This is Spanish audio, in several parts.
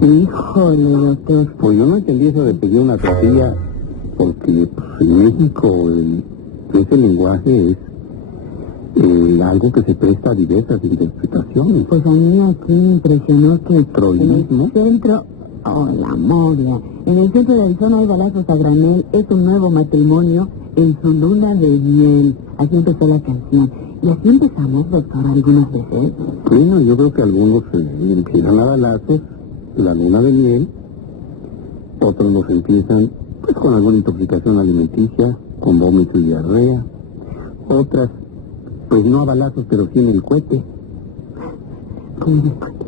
Híjole, doctor. Pues yo no entendí eso de pedir una tortilla, porque pues, en México ese lenguaje es algo que se presta a diversas interpretaciones. Pues a mí aquí me impresionó que Trollismo. en el centro, la Moria, en el centro de Arizona hay balazos a granel, es un nuevo matrimonio en su luna de miel. Así empezó la canción. Y así empezamos, doctor, algunas veces. Bueno, yo creo que algunos empiezan a balazos, la luna de miel, otros los empiezan pues con alguna intoxicación alimenticia, con vómito y diarrea, otras pues no a balazos, pero sí en el cohete. ¿Cómo es cohete?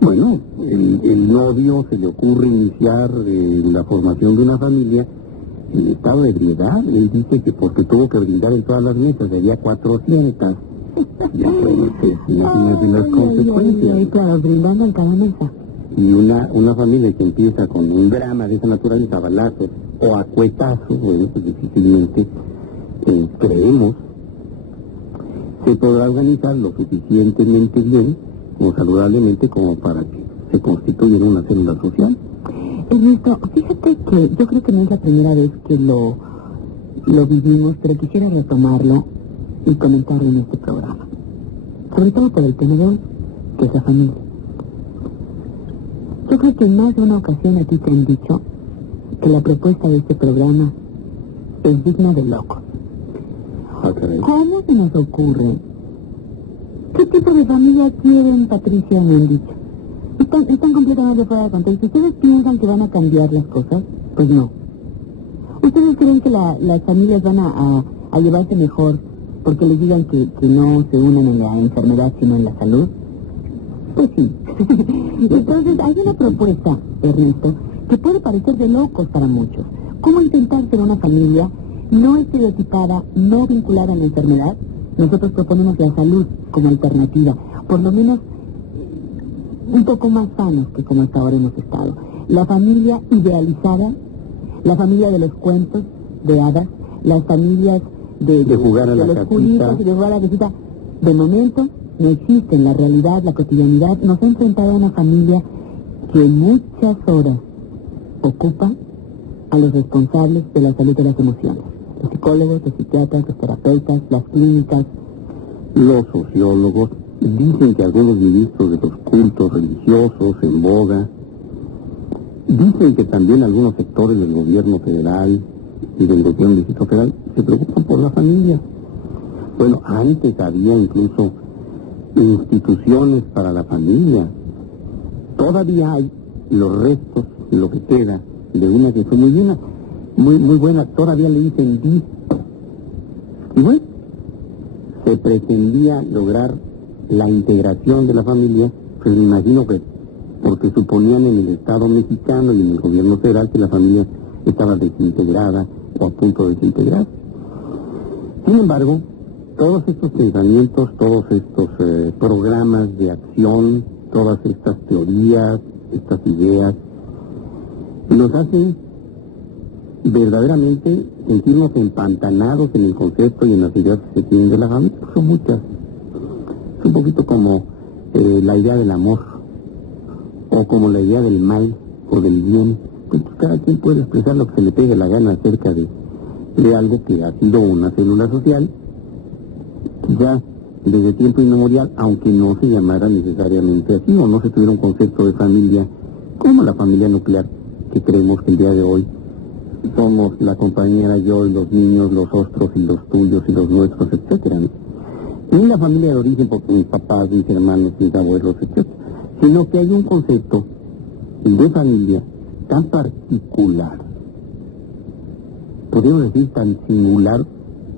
Bueno, el novio se le ocurre iniciar la formación de una familia en estado de ebriedad. Él dice que porque tuvo que brindar en todas las mesas, había 400. Ya pues, imagínate las consecuencias. Ay, claro, brindando en cada mesa. Y una familia que empieza con un drama de esa naturaleza, a balazos o a cuetazos, bueno, pues difícilmente creemos se podrá organizar lo suficientemente bien o saludablemente como para que se constituya en una célula social. Ernesto, fíjate que yo creo que no es la primera vez que lo vivimos, pero quisiera retomarlo y comentarlo en este programa. Sobre todo por el tema de hoy, que es la familia. Yo creo que en más de una ocasión a ti te han dicho que la propuesta de este programa es digna de locos. ¿Cómo se nos ocurre? ¿Qué tipo de familia quieren, Patricia? Me han dicho. Están completamente fuera de contexto. ¿Ustedes piensan que van a cambiar las cosas? Pues no. ¿Ustedes creen que las familias van a llevarse mejor porque les digan que no se unan en la enfermedad sino en la salud? Pues sí. Entonces hay una propuesta, Ernesto, que puede parecer de locos para muchos. ¿Cómo intentar ser una familia no estereotipada, no vinculada a la enfermedad? Nosotros proponemos la salud como alternativa, por lo menos un poco más sanos que como hasta ahora hemos estado. La familia idealizada, la familia de los cuentos de hadas, las familias de jugar a la los casita. juguitos y de jugar a la casita, de momento no existen. La realidad, la cotidianidad nos ha enfrentado a una familia que muchas horas ocupa a los responsables de la salud de las emociones. Los psicólogos, los psiquiatras, los terapeutas, las clínicas. Los sociólogos dicen que algunos ministros de los cultos religiosos en boga, dicen que también algunos sectores del gobierno federal y del gobierno del Distrito Federal se preocupan por la familia. Bueno, antes había incluso instituciones para la familia. Todavía hay los restos, lo que queda, de una que fue muy buena, todavía le dicen DIF. Y bueno, se pretendía lograr la integración de la familia, pues me imagino que porque suponían en el Estado mexicano y en el gobierno federal que la familia estaba desintegrada o a punto de desintegrarse. Sin embargo, todos estos pensamientos, todos estos programas de acción, todas estas teorías, estas ideas, nos hacen verdaderamente sentirnos empantanados en el concepto y en las ideas que se tienen de la familia. Son muchas. Es un poquito como la idea del amor, o como la idea del mal o del bien. Pues cada quien puede expresar lo que se le pegue la gana acerca de algo que ha sido una célula social, ya desde tiempo inmemorial, aunque no se llamara necesariamente así, o no se tuviera un concepto de familia como la familia nuclear que creemos que el día de hoy somos la compañera, yo y los niños, los otros y los tuyos y los nuestros, etcétera, ¿no? No la familia de origen porque mis papás, mis hermanos, mis abuelos, etcétera, sino que hay un concepto de familia tan particular, podríamos decir tan singular,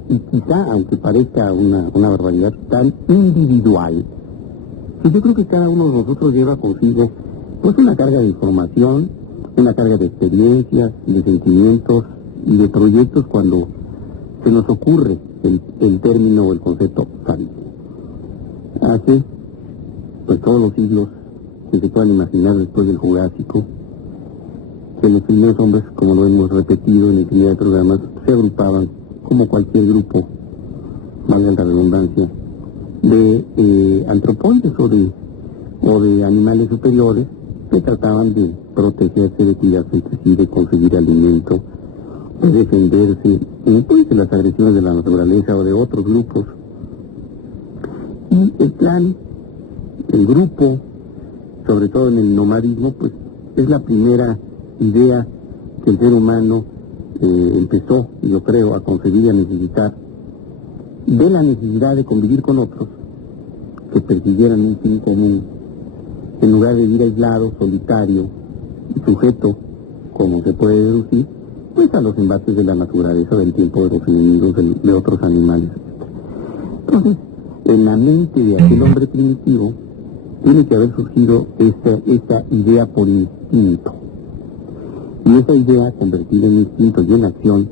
y quizá, aunque parezca una barbaridad, tan individual, que yo creo que cada uno de nosotros lleva consigo pues una carga de información, una carga de experiencias, de sentimientos y de proyectos cuando se nos ocurre el término o el concepto familia. Hace pues todos los siglos que se puedan imaginar después del Jurásico, que los primeros hombres, como lo hemos repetido en infinidad de programas, se agrupaban como cualquier grupo, valga la redundancia, de antropoides o de animales superiores, que trataban de protegerse, de cuidarse entre sí, de conseguir alimento, de defenderse, pues, de las agresiones de la naturaleza o de otros grupos. Y el clan, el grupo, sobre todo en el nomadismo, pues es la primera idea que el ser humano empezó, yo creo, a concebir y a necesitar, de la necesidad de convivir con otros que persiguieran un fin común, en lugar de vivir aislado, solitario y sujeto, como se puede deducir, pues a los embates de la naturaleza, del tiempo, de los enemigos, de otros animales. Entonces, en la mente de aquel hombre primitivo tiene que haber surgido esta idea por instinto. Y esa idea, convertida en instinto y en acción,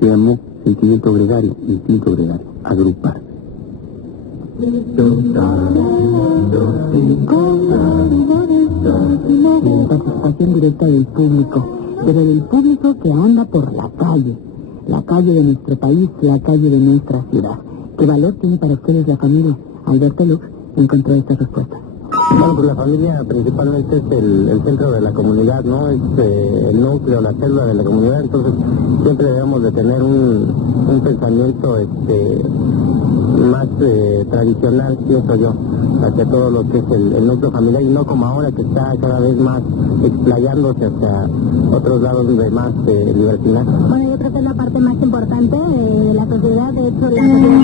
se llamó sentimiento gregario, instinto gregario, agrupar. Participación directa del público, pero del público que anda por la calle de nuestro país, la calle de nuestra ciudad. ¿Qué valor tiene para ustedes la familia? Alberto Lux encontró esta respuesta. Bueno, pues la familia principalmente es el centro de la comunidad, ¿no? Es el núcleo, la célula de la comunidad, entonces siempre debemos de tener un pensamiento más tradicional, pienso yo, hacia todo lo que es el núcleo familiar, y no como ahora que está cada vez más explayándose hacia otros lados de más libertinaje. Bueno, yo creo que es la parte más importante de la sociedad, de hecho la sociedad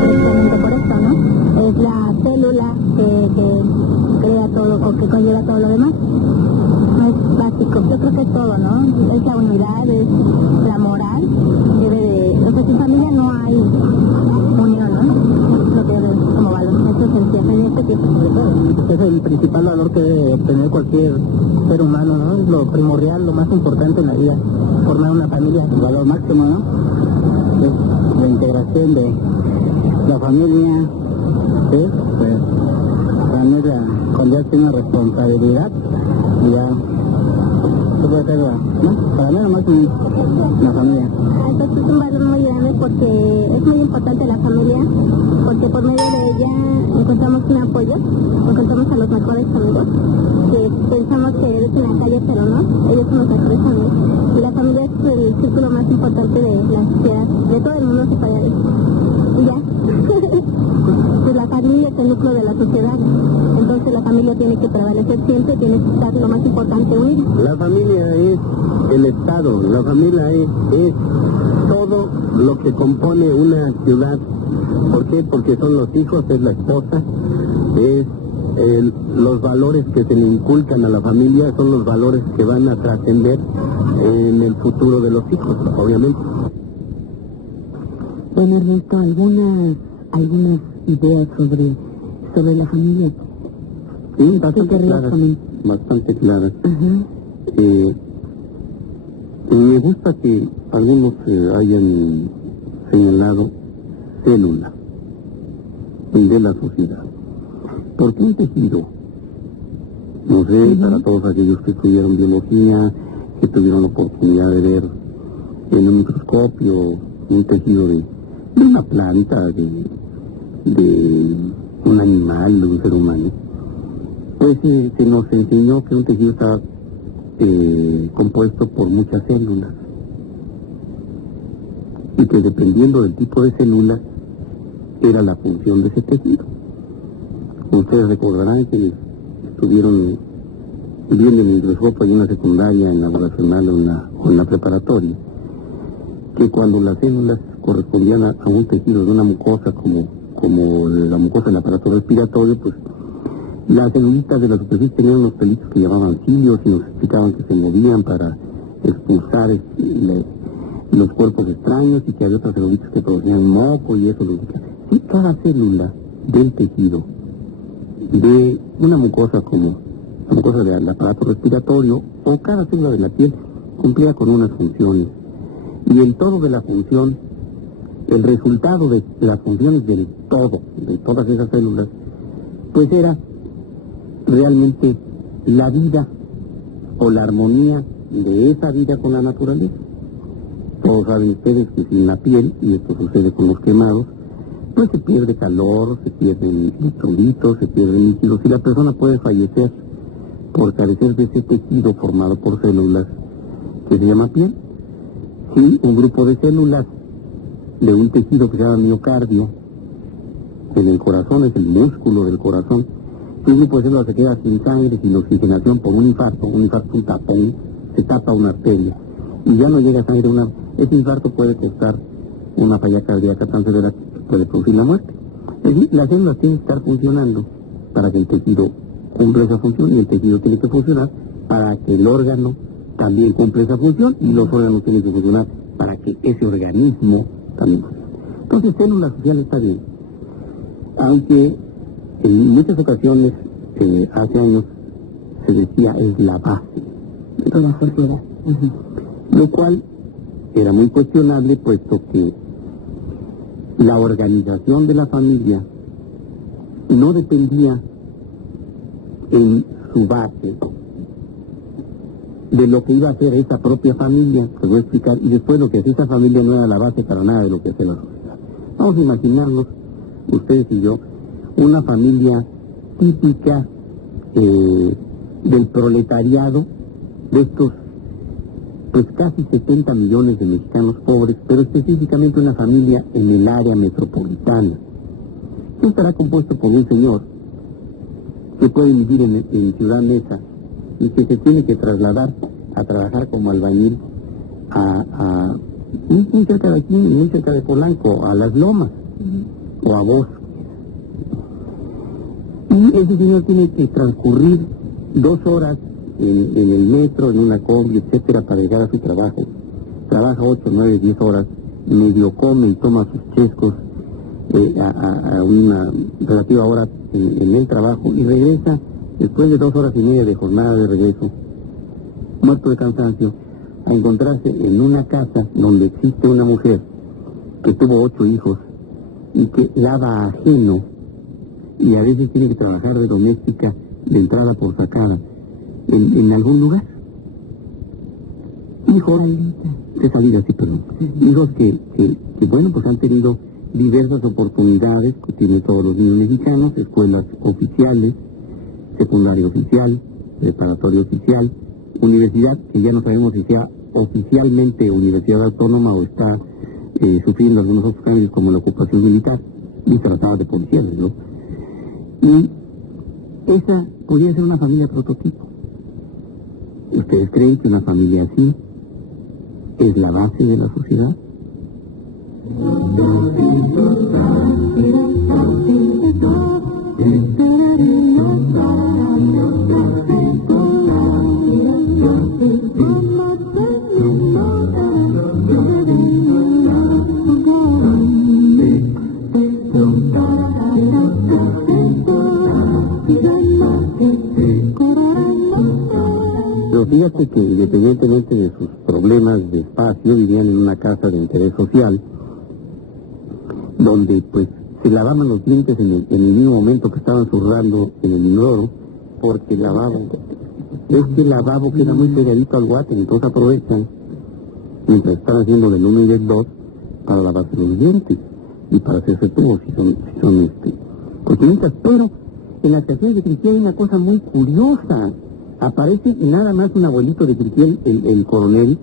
precisamente por esto, ¿no? Es la célula que crea todo o que conlleva todo lo demás. Es básico, yo creo que es todo, ¿no? Es la unidad, es la moral, o sea, sin familia no hay unión, ¿no? Es lo que debe como valor, eso es esencial en este tiempo sobre todo. Es el principal valor que debe obtener cualquier ser humano, ¿no? Es lo primordial, lo más importante en la vida, formar una familia. El valor máximo, ¿no? Es la integración de la familia, ¿sí? Pues, para mí cuando ya tiene una responsabilidad, ya se puede hacer, ¿no? Para mí lo máximo la familia. Entonces es un valor muy grande porque es muy importante la familia, porque por medio de ella encontramos un apoyo, encontramos a los mejores amigos, que pensamos que es en la calle, pero no, ellos son los mejores amigos. Y la familia es el círculo más importante de la sociedad, de todo el mundo se puede decir. Y ya. Pues la familia es el núcleo de la sociedad, entonces la familia tiene que prevalecer siempre, tiene que estar lo más importante unida. La familia es el Estado, la familia es todo lo que compone una ciudad. ¿Por qué? Porque son los hijos, es la esposa, es los valores que se le inculcan a la familia, son los valores que van a trascender en el futuro de los hijos, obviamente. Bueno, Ernesto, algunas ideas sobre la familia. Sí, bastante claras. Uh-huh. Me gusta que algunos hayan señalado célula de la sociedad. ¿Por qué un tejido? No sé, Uh-huh. para todos aquellos que estudiaron biología, que tuvieron la oportunidad de ver en un microscopio un tejido de una planta, de un animal, de un ser humano, pues se nos enseñó que un tejido está compuesto por muchas células, y que dependiendo del tipo de células era la función de ese tejido. Ustedes recordarán que estuvieron viendo en el microscopio en una secundaria, en la vocacional o en la preparatoria, que cuando las células correspondían a un tejido de una mucosa como la mucosa del aparato respiratorio, pues las celulitas de la superficie tenían unos pelitos que llamaban cilios y nos explicaban que se movían para expulsar los cuerpos extraños, y que había otras celulitas que producían moco y eso. Y cada célula del tejido de una mucosa como la mucosa del aparato respiratorio o cada célula de la piel cumplía con unas funciones, y el todo de la función, el resultado de las funciones del todo, de todas esas células, pues era realmente la vida o la armonía de esa vida con la naturaleza. Todos saben ustedes que sin la piel, y esto sucede con los quemados, pues se pierde calor, se pierden electrolitos, se pierden líquidos, y la persona puede fallecer por carecer de ese tejido formado por células que se llama piel. Si un grupo de células de un tejido que se llama miocardio, en el corazón, es el músculo del corazón, si un grupo de células se queda sin sangre, sin oxigenación por un infarto, un tapón, se tapa una arteria y ya no llega sangre, ese infarto puede costar una falla cardíaca tan severa que puede producir la muerte. Es decir, las células tienen que estar funcionando para que el tejido cumpla esa función, y el tejido tiene que funcionar para que el órgano también cumpla esa función, y los órganos tienen que funcionar para que ese organismo también funcione. Entonces, célula social está bien. Aunque en muchas ocasiones, hace años, se decía es la base de la sociedad. Lo cual era muy cuestionable, puesto que la organización de la familia no dependía en su base de lo que iba a hacer esa propia familia, que voy a explicar, y después lo que hacía esa familia no era la base para nada de lo que hacía la sociedad. Vamos a imaginarnos, ustedes y yo, una familia típica del proletariado, de estos pues casi 70 millones de mexicanos pobres, pero específicamente una familia en el área metropolitana, que estará compuesto por un señor que puede vivir en Ciudad Neza y que se tiene que trasladar a trabajar como albañil muy cerca de aquí, muy cerca de Polanco, a Las Lomas o a Bosque. Y ese señor tiene que transcurrir 2 horas en el metro, en una combi, etcétera, para llegar a su trabajo. Trabaja 8, 9, 10 horas, medio come y toma sus chescos a una relativa hora en el trabajo, y regresa después de 2 horas y media de jornada de regreso, muerto de cansancio, a encontrarse en una casa donde existe una mujer que tuvo 8 hijos y que lava ajeno, y a veces tiene que trabajar de doméstica de entrada por sacada en algún lugar. Hijos de salida, sí, perdón. Hijos que bueno, pues han tenido diversas oportunidades que tienen todos los niños mexicanos: escuelas oficiales, secundaria oficial, preparatoria oficial, universidad, que ya no sabemos si sea oficialmente universidad autónoma o está sufriendo algunos otros cambios, como la ocupación militar y tratados de policiales, ¿no? Y esa podría ser una familia prototipo. ¿Ustedes creen que una familia así es la base de la sociedad? Pero fíjate que, independientemente de sus problemas de espacio, vivían en una casa de interés social, donde pues se lavaban los dientes en el mismo momento que estaban zurrando en el inodoro, porque el lavabo queda muy pegadito al guate, entonces aprovechan mientras están haciendo del 1 y del 2 para lavarse los dientes y para hacerse tubos si son cocinitas. Pero en las canciones de Cristiel hay una cosa muy curiosa. Aparece nada más un abuelito de Cristiel, el coronel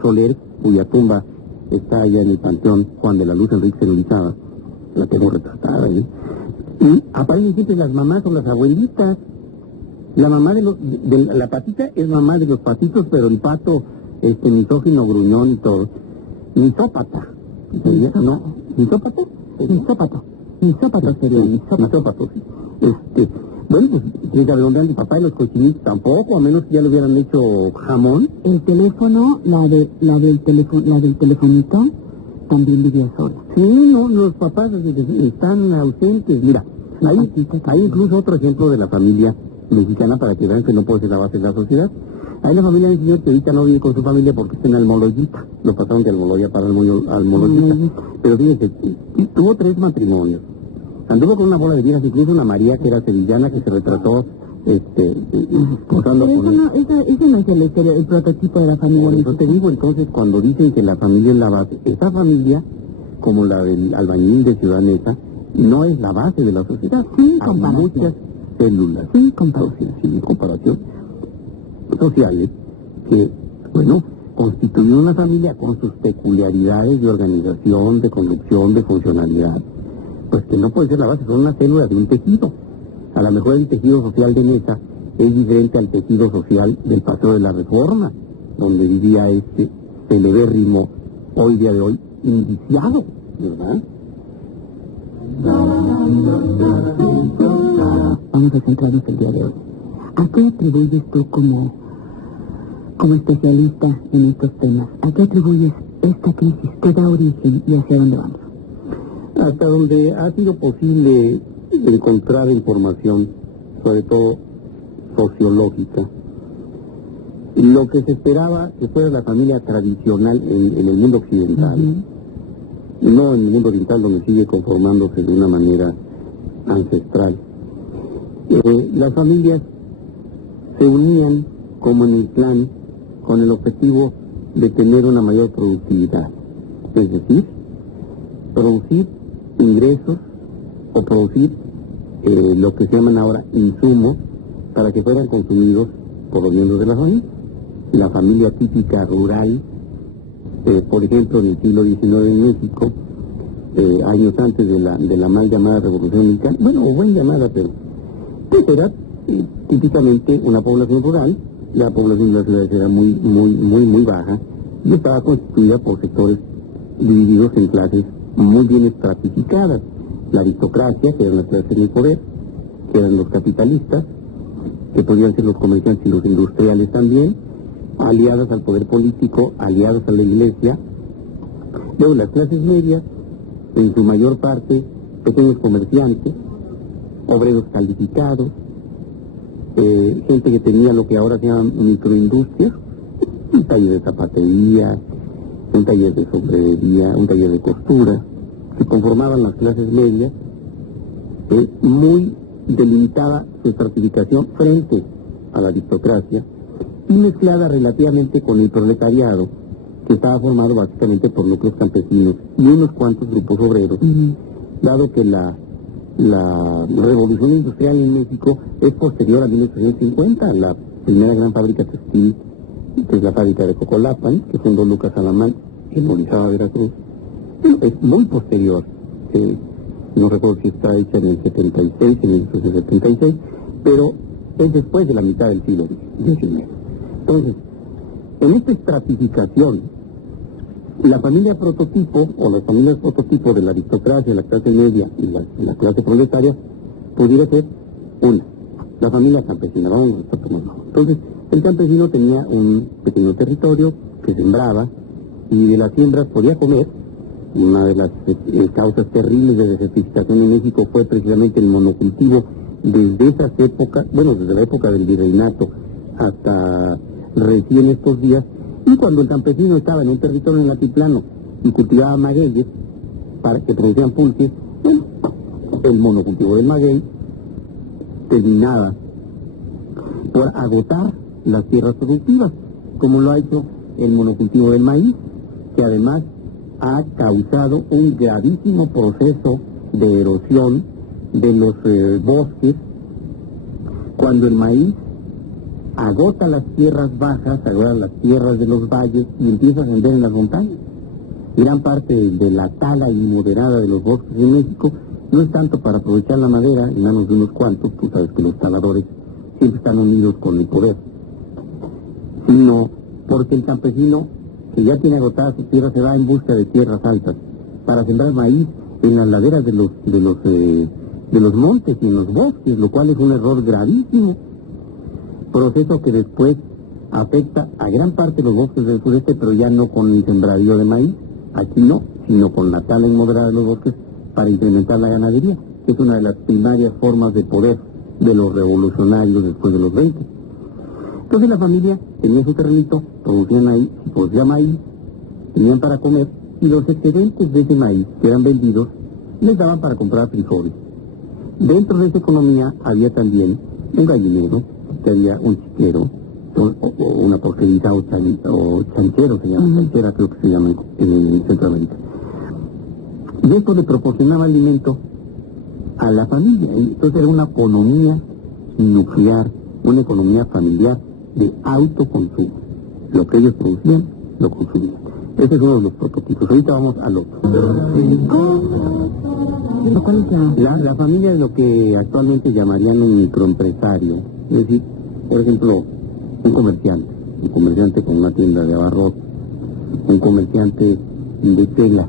Soler, cuya tumba está allá en el Panteón Juan de la Luz Enrique Celurizada, la tengo retratada, ¿eh? Y aparecen siempre las mamás o las abuelitas. La mamá de la patita es mamá de los patitos, pero el pato, misógino, gruñón y todo. Misópata. ¿No? ¿Misópata? Misópato sería, misópato, sí. Bueno, pues, Rita Redondean, mi papá y los cochinitos tampoco, a menos que ya le hubieran hecho jamón. El teléfono, la del telefonito, también vivía sola. Sí, no, los papás están ausentes. Mira, hay incluso otro ejemplo de la familia mexicana para que vean que no puede ser la base de la sociedad. Hay la familia del señor que ahorita no vive con su familia porque está en Almoloyita. Lo pasaron de Almoloya para Almoloyita. Pero fíjense, tuvo 3 matrimonios. Anduvo con una bola de viejas, incluso una María que era sevillana, que se retrató posando pero con ese no es el prototipo de la familia. Por eso te digo, entonces, cuando dicen que la familia es la base, esa familia, como la del albañil de Ciudad Neza, no es la base de la sociedad. Sí, hay muchas células, sin comparación, sin comparación, sociales, que, bueno, constituyen una familia con sus peculiaridades de organización, de conducción, de funcionalidad, pues que no puede ser la base, son una célula de un tejido. A lo mejor el tejido social de Neza es diferente al tejido social del Paseo de la Reforma, donde vivía este celebérrimo, hoy día de hoy, indiciado, ¿verdad? Vamos a centrarnos el día de hoy. ¿A qué atribuyes tú como especialista en estos temas? ¿A qué atribuyes esta crisis? ¿Qué da origen y hacia dónde vamos? Hasta donde ha sido posible encontrar información, sobre todo sociológica, lo que se esperaba que fuera la familia tradicional en el mundo occidental, no en el mundo oriental, donde sigue conformándose de una manera ancestral. Las familias se unían como en el clan con el objetivo de tener una mayor productividad, es decir, producir ingresos o producir lo que se llaman ahora insumos para que fueran consumidos por los miembros de la familia. La familia típica rural, por ejemplo, en el siglo XIX en México, años antes de la mal llamada Revolución Mexicana, bueno, o buen llamada, pero pues era típicamente una población rural. La población de las ciudades era muy baja y estaba constituida por sectores divididos en clases muy bien estratificadas. La aristocracia, que eran las clases del poder, que eran los capitalistas, que podían ser los comerciantes y los industriales también, aliadas al poder político, aliadas a la iglesia. Luego las clases medias, en su mayor parte pequeños comerciantes, obreros calificados, gente que tenía lo que ahora se llama microindustrias, un taller de zapatería, un taller de sombrería, un taller de costura, que conformaban las clases medias, muy delimitada su estratificación frente a la aristocracia y mezclada relativamente con el proletariado, que estaba formado básicamente por núcleos campesinos y unos cuantos grupos obreros, dado que la revolución industrial en México es posterior a 1850, la primera gran fábrica textil, que es la fábrica de Cocolapan, que fundó Lucas Alamán en Orizaba, Veracruz. Es muy posterior, no recuerdo si está hecha en el 76, en 1976, pero es después de la mitad del siglo XIX. Entonces, en esta estratificación, la familia prototipo, o las familias prototipo de la aristocracia, la clase media y la clase proletaria, pudiera ser una, la familia campesina. Vamos a estar tomando. Entonces, el campesino tenía un pequeño territorio que sembraba, y de las siembras podía comer. Una de las causas terribles de desertificación en México fue precisamente el monocultivo desde esas épocas, bueno, desde la época del virreinato hasta recién estos días, y cuando el campesino estaba en un territorio en el altiplano y cultivaba magueyes para que producían pulques, bueno, el monocultivo del maguey terminaba por agotar las tierras productivas, como lo ha hecho el monocultivo del maíz, que además ha causado un gravísimo proceso de erosión de los bosques, cuando el maíz agota las tierras bajas, agota las tierras de los valles y empieza a ascender en las montañas. Gran parte de la tala inmoderada de los bosques en México no es tanto para aprovechar la madera en manos de unos cuantos, tú sabes que los taladores siempre están unidos con el poder, sino porque el campesino, que ya tiene agotada su tierra, se va en busca de tierras altas para sembrar maíz en las laderas de los montes y en los bosques, lo cual es un error gravísimo, proceso que después afecta a gran parte de los bosques del sureste, pero ya no con el sembradío de maíz, aquí no, sino con la tala inmoderada de los bosques para incrementar la ganadería, que es una de las primarias formas de poder de los revolucionarios después de los 20. Entonces la familia tenía su terrenito, producían ahí, producía maíz, tenían para comer, y los excedentes de ese maíz que eran vendidos les daban para comprar frijoles. Dentro de esa economía había también un gallinero, que había un chiquero, o una porqueriza o chanchero, se llama, chanchera creo que se llama en Centroamérica. Y esto le proporcionaba alimento a la familia, entonces era una economía nuclear, una economía familiar de autoconsumo. Lo que ellos producían, lo consumían. Ese es uno de los prototipos. Ahorita vamos al otro. La familia es lo que actualmente llamarían un microempresario. Es decir, por ejemplo, un comerciante con una tienda de abarrotes, un comerciante de telas,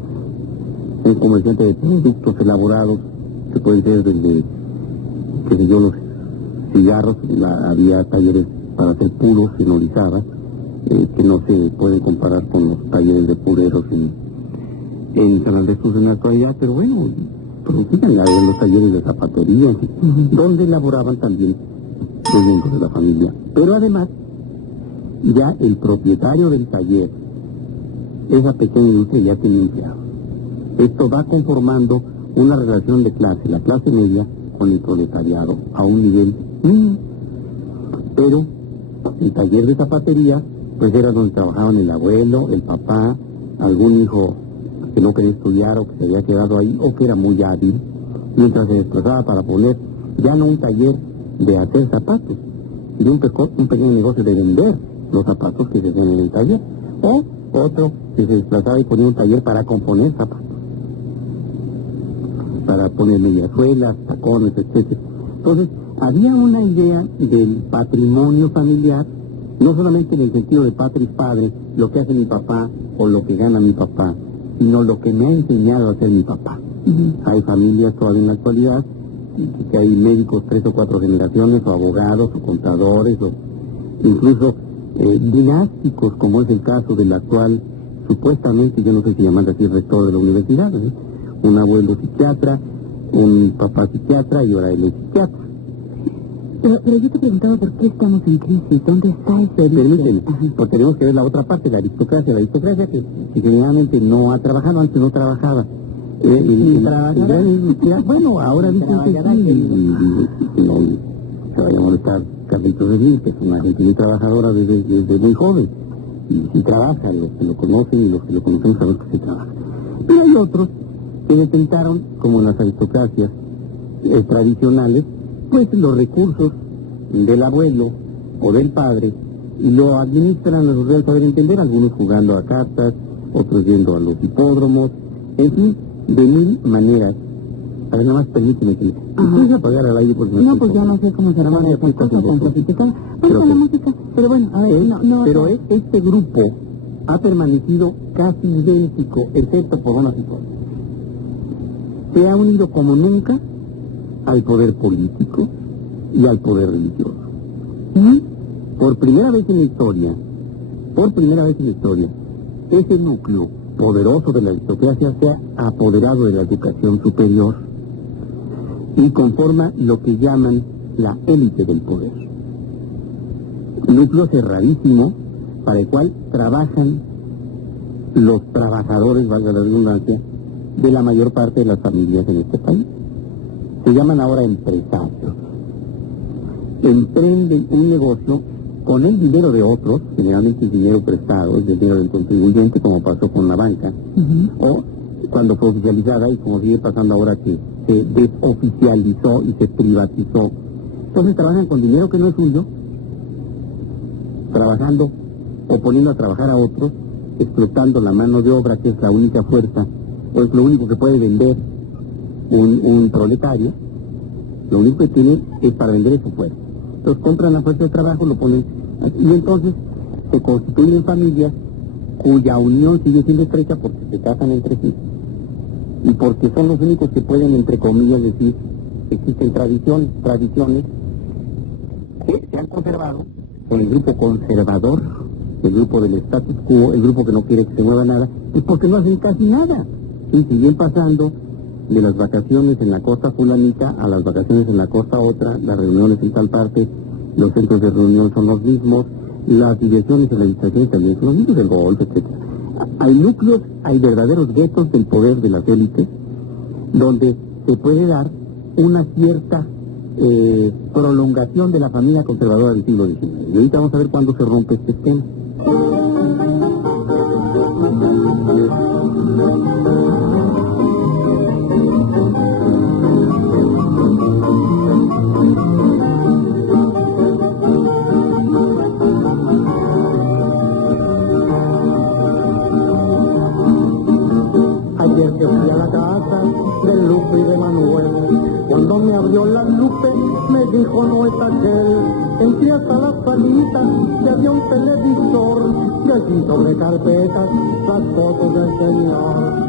un comerciante de productos elaborados, que pueden ser desde, qué sé yo, los cigarros. Había talleres para hacer puros en Orizaba, que no se pueden comparar con los talleres de pureros en San Andrés en la actualidad, pero bueno, producían los talleres de zapatería, donde elaboraban también los miembros de la familia. Pero además, ya el propietario del taller, esa pequeña industria ya tiene empleados. Esto va conformando una relación de clase, la clase media con el proletariado, a un nivel mínimo. Pero el taller de zapatería, pues era donde trabajaban el abuelo, el papá, algún hijo que no quería estudiar o que se había quedado ahí, o que era muy hábil, mientras se desplazaba para poner ya no un taller de hacer zapatos, sino un pequeño negocio de vender los zapatos que se hacían en el taller, o otro que se desplazaba y ponía un taller para componer zapatos, para poner mediasuelas, tacones, etc. Entonces, había una idea del patrimonio familiar, no solamente en el sentido de patris padre, lo que hace mi papá o lo que gana mi papá, sino lo que me ha enseñado a hacer mi papá. Hay familias todavía en la actualidad que hay médicos 3 o 4 generaciones, o abogados, o contadores, o incluso dinásticos, como es el caso del actual, supuestamente, yo no sé si llaman así, rector de la universidad, un abuelo psiquiatra, un papá psiquiatra, y ahora él es psiquiatra. Pero yo te preguntaba por qué estamos en crisis, ¿dónde está ese origen? Permíteme, porque tenemos que ver la otra parte, la aristocracia que generalmente no ha trabajado, antes no trabajaba. Bueno, ahora dicen que no se vaya a molestar Carlitos de Gil, que es una gente muy trabajadora desde muy joven, y sí trabaja, los que lo conocen y los que lo conocemos sabemos que sí trabaja. Pero hay otros que detentaron, como en las aristocracias tradicionales, pues los recursos del abuelo o del padre, y lo administran a su real saber entender, algunos jugando a cartas, otros yendo a los hipódromos, en fin, de mil maneras. A ver, nada más permíteme que ¿puedes apagar al aire? Porque no, pues ya no sé cómo se llama esa cosa tan sofisticada. Vamos a la música, pero bueno, a ver, pero este grupo ha permanecido casi idéntico, excepto por una situación. Se ha unido como nunca al poder político y al poder religioso. Por primera vez en la historia, ese núcleo poderoso de la aristocracia se ha apoderado de la educación superior y conforma lo que llaman la élite del poder. Núcleo cerradísimo para el cual trabajan los trabajadores, valga la redundancia, de la mayor parte de las familias en este país. Se llaman ahora empresarios. Emprenden un negocio con el dinero de otros, generalmente el dinero prestado, el dinero del contribuyente, como pasó con la banca, o cuando fue oficializada, y como sigue pasando ahora que se desoficializó y se privatizó. Entonces trabajan con dinero que no es suyo, trabajando o poniendo a trabajar a otros, explotando la mano de obra, que es la única fuerza, o es lo único que puede vender un proletario. Lo único que tiene es para vender su fuerza. Entonces compran la fuerza de trabajo, lo ponen, y entonces se constituyen familias cuya unión sigue siendo estrecha porque se casan entre sí, y porque son los únicos que pueden, entre comillas, decir que existen tradiciones que se han conservado con el grupo conservador, el grupo del status quo, el grupo que no quiere que se mueva nada, pues porque no hacen casi nada, y siguen pasando de las vacaciones en la costa fulanita a las vacaciones en la costa otra, las reuniones en tal parte, los centros de reunión son los mismos, las direcciones y las distracciones también son los mismos, el golf, etc. Hay núcleos, hay verdaderos guetos del poder de las élites, donde se puede dar una cierta prolongación de la familia conservadora del siglo XIX. Y ahorita vamos a ver cuándo se rompe este esquema. Guadalupe me dijo no es aquel. Entré hasta la salita y había un televisor y allí sobre carpetas las fotos del señor.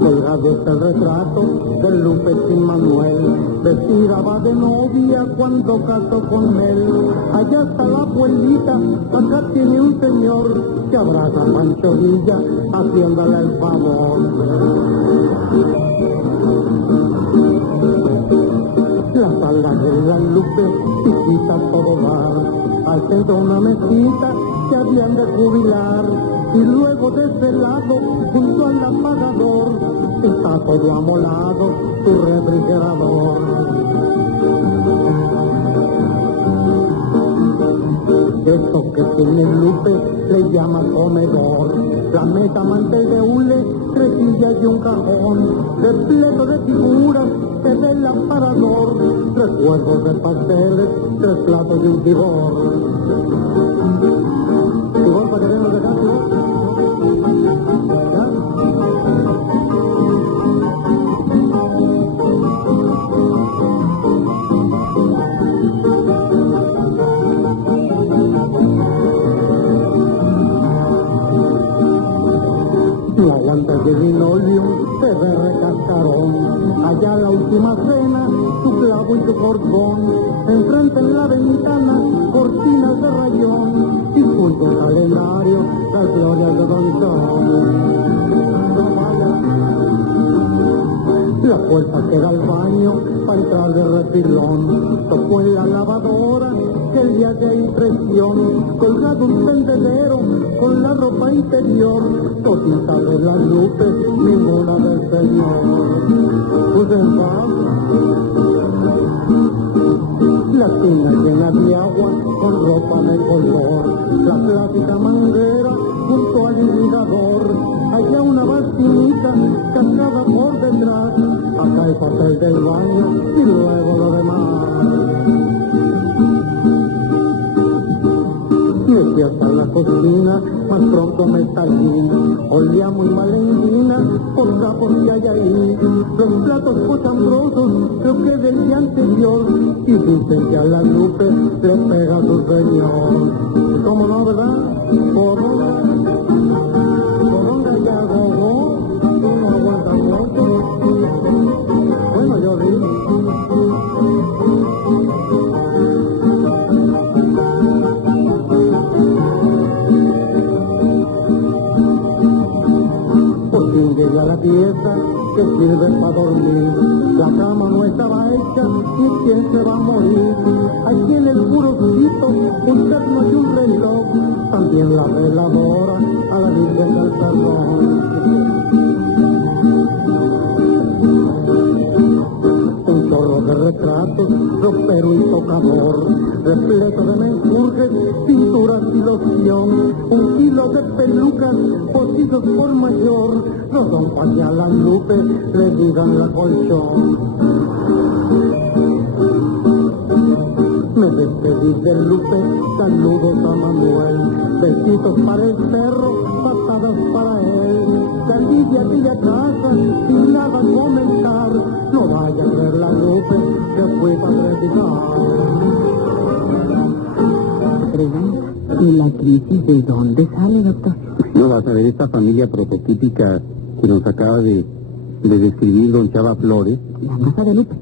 Colgado está el retrato de Lupe sin Manuel, vestida va de novia cuando casó con él. Allá está la abuelita, acá tiene un señor que abraza a Pancho Villa haciéndole el favor. La sala de la Lupe visita todo bar, al centro una mesita que habían de jubilar. Y luego de ese lado, junto al apagador, está todo amolado su refrigerador. Eso que tiene Lupe le llama comedor. La mesa mantel de hule, tres sillas y un cajón, repleto de figuras que del aparador, recuerdos de pasteles, tres platos y un tibor. Tibor para que vean de casa, ¿no? La guanta de linoleum se ve recascarón, allá la última cena, su clavo y su cordón, enfrente en la ventana, cortinas de rayón, y junto al calendario, las glorias de Don John. La puerta que da al baño, para entrar de refilón, tocó en la lavadora, que el día de impresión, colgado un tendedero, con la ropa interior, todita de la Lupe, ninguna del señor. Pues en paz, la tina llena de agua, con ropa de color, la clásica manguera, junto al irrigador, allá una bastinita, cascada por detrás, acá el papel del baño, y luego lo demás. Y fui hasta la cocina, más pronto me salí, olía muy mal en China, por trapos que hay ahí, los platos cochambrosos, creo que del día anterior, y dicen que a la Lupe le pega a su señor. ¿Cómo no, verdad? Coronga y agogó, tú no aguantas mucho. Bueno, yo digo. Llegué a la pieza que sirve para dormir, la cama no estaba hecha y quién se va a morir. Aquí en el purocito un terno y un reloj, también la veladora a la Virgen del Perdón. Un chorro de retratos, ropero y tocador, repleto de menjurjes, pinturas y loción, un kilo de pelucas, postizos por mayor, no son pa' que a la Lupe le digan la colchón. Me despedí de Lupe, saludos a Manuel, besitos para el perro, patadas para él. Salí de aquella casa sin nada comentar, no vaya a ver la Lupe que fue para predicar. ¿Y la crisis de dónde sale, doctor? No vas a ver esta familia prototípica que nos acaba de describir don Chava Flores. La casa de Lupe.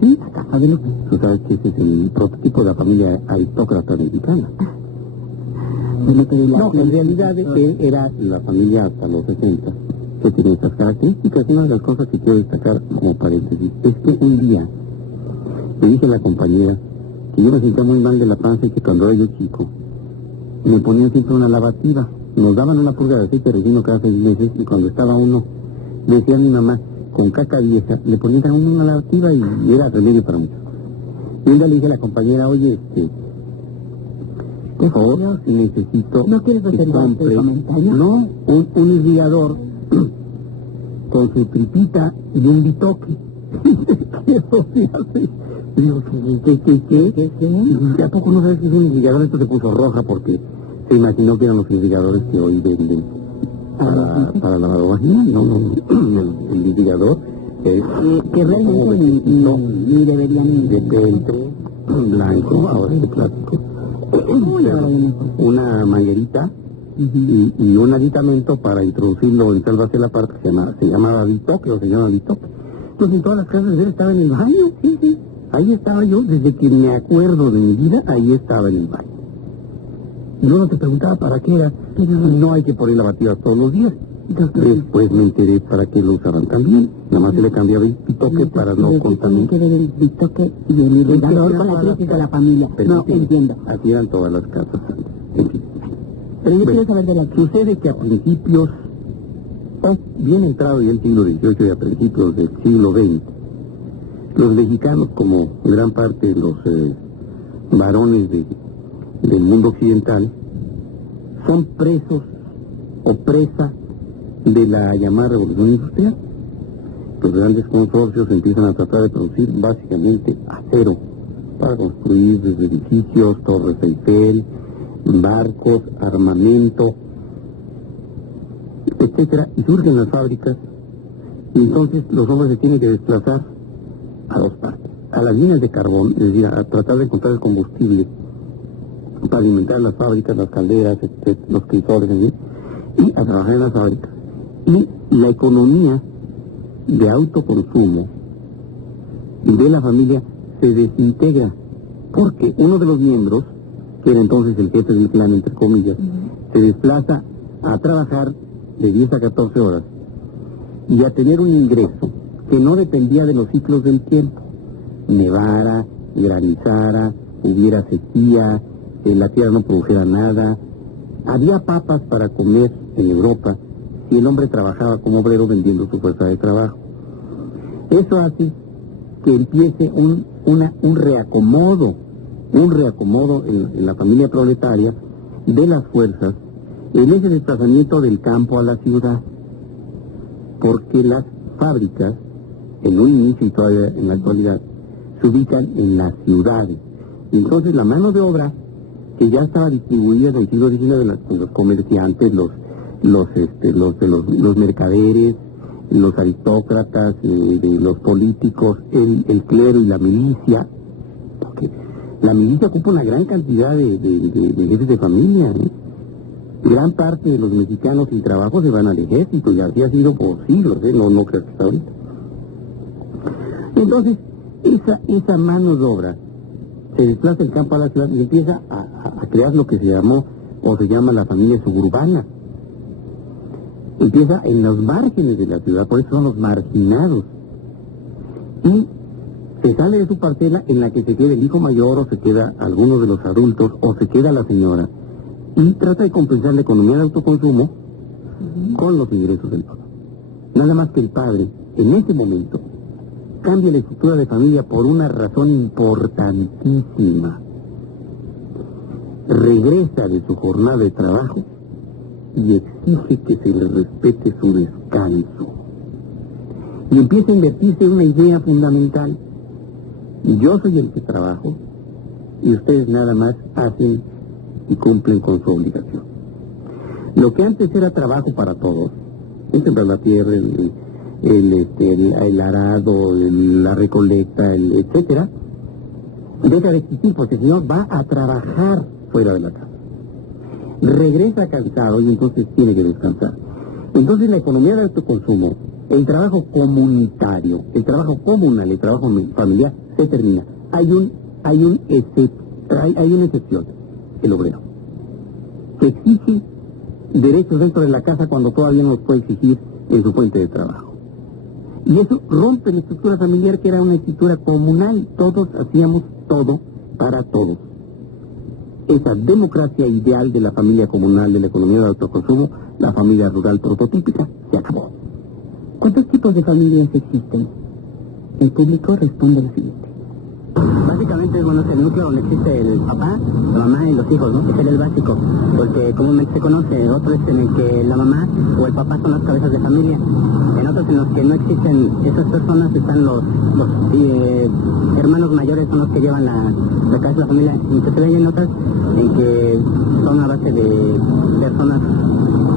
Sí, la casa de Lupe. Tú sabes que ese es el prototipo de la familia aristócrata mexicana. No, en realidad él era la familia hasta los 60, que tiene estas características. Una de las cosas que quiero destacar como paréntesis es que un día le dije a la compañera que yo me sentía muy mal de la panza y que cuando era yo chico me ponían siempre una lavativa. Nos daban una purga de aceite resino cada 6 meses y cuando estaba uno, le decía a mi mamá, con caca vieja, le ponían a uno una lavativa y era remedio para mucho. Y un día le dije a la compañera, oye, por favor, necesito... ¿No quieres reservarte el comentario? No, un irrigador con su tripita y un bitoque. Eso se hace. Digo, ¿qué? ¿Y a poco no sabes que es un irrigador? Esto se puso roja porque se imaginó que eran los irrigadores que hoy venden para lavado vaginal. No, el irrigador que realmente ni deberían... De peltre, blanco, ahora de plástico. Una manguerita y un aditamento para introducirlo en tal vacía la parte que se llamaba bitoque o se llama bitoque. Entonces en todas las casas de él estaba en el baño, sí. Ahí estaba yo, desde que me acuerdo de mi vida, ahí estaba en el baño. Yo no te preguntaba para qué era, no hay que poner la batida todos los días. Después me enteré para qué lo usaban también. Nada más se le cambiaba el bitoque para no contaminar. ¿Qué ver el bitoque y el irrigador con la crisis de la familia? No, entiendo. Así eran todas las casas. En fin. Pero yo quiero saber de la crisis. Sucede que a principios, bien entrado ya el siglo XVIII y a principios del siglo XX, los mexicanos, como gran parte de los varones del mundo occidental, son presos o presa de la llamada revolución industrial. Los grandes consorcios empiezan a tratar de producir básicamente acero para construir desde edificios, torres Eiffel, barcos, armamento, etcétera, y surgen las fábricas, y entonces los hombres se tienen que desplazar a dos partes: a las minas de carbón, es decir, a tratar de encontrar el combustible para alimentar las fábricas, las calderas, etcétera, los crisores, y a trabajar en las fábricas. Y la economía de autoconsumo de la familia se desintegra, porque uno de los miembros, que era entonces el jefe del clan, entre comillas, se desplaza a trabajar de 10 a 14 horas y a tener un ingreso que no dependía de los ciclos del tiempo. Nevara, granizara, hubiera sequía, la tierra no produjera nada. Había papas para comer en Europa si el hombre trabajaba como obrero vendiendo su fuerza de trabajo. Eso hace que empiece un reacomodo en la familia proletaria de las fuerzas en ese desplazamiento del campo a la ciudad, porque las fábricas, en un inicio y todavía en la actualidad, se ubican en las ciudades. Y entonces la mano de obra, que ya estaba distribuida en el siglo XIX, los comerciantes, los mercaderes, los aristócratas, los políticos, el clero y la milicia, porque la milicia ocupa una gran cantidad de jefes de familia, Gran parte de los mexicanos sin trabajo se van al ejército, y así ha sido por siglos, no creo que está ahorita. Entonces, esa mano de obra se desplaza del campo a la ciudad y empieza a crear lo que se llamó o se llama la familia suburbana. Empieza en los márgenes de la ciudad, por eso son los marginados. Y se sale de su parcela en la que se queda el hijo mayor, o se queda algunos de los adultos, o se queda la señora, y trata de compensar la economía de autoconsumo con los ingresos del papá. Nada más que el padre, en ese momento, cambia la estructura de familia por una razón importantísima. Regresa de su jornada de trabajo y exige que se le respete su descanso. Y empieza a invertirse en una idea fundamental: yo soy el que trabajo y ustedes nada más hacen y cumplen con su obligación. Lo que antes era trabajo para todos, sembrar la tierra, el arado, la recolecta, etcétera, deja de existir, porque el señor va a trabajar fuera de la casa. Regresa cansado y entonces tiene que descansar. Entonces la economía de autoconsumo, el trabajo comunitario, el trabajo comunal, el trabajo familiar, se termina. Hay una excepción: el obrero, que exige derechos dentro de la casa cuando todavía no los puede exigir en su fuente de trabajo. Y eso rompe la estructura familiar, que era una estructura comunal. Todos hacíamos todo para todos. Esa democracia ideal de la familia comunal, de la economía de autoconsumo, la familia rural prototípica, se acabó. ¿Cuántos tipos de familias existen? El público responde lo siguiente. Básicamente, bueno, es el núcleo donde existe el papá, la mamá y los hijos, ¿no? Ese es el básico, porque comúnmente se conoce. Otro es en el que la mamá o el papá son las cabezas de familia. En otro otros en los que no existen esas personas están los hermanos mayores, son los que llevan la casa de la familia. Entonces hay otras en que son a base de personas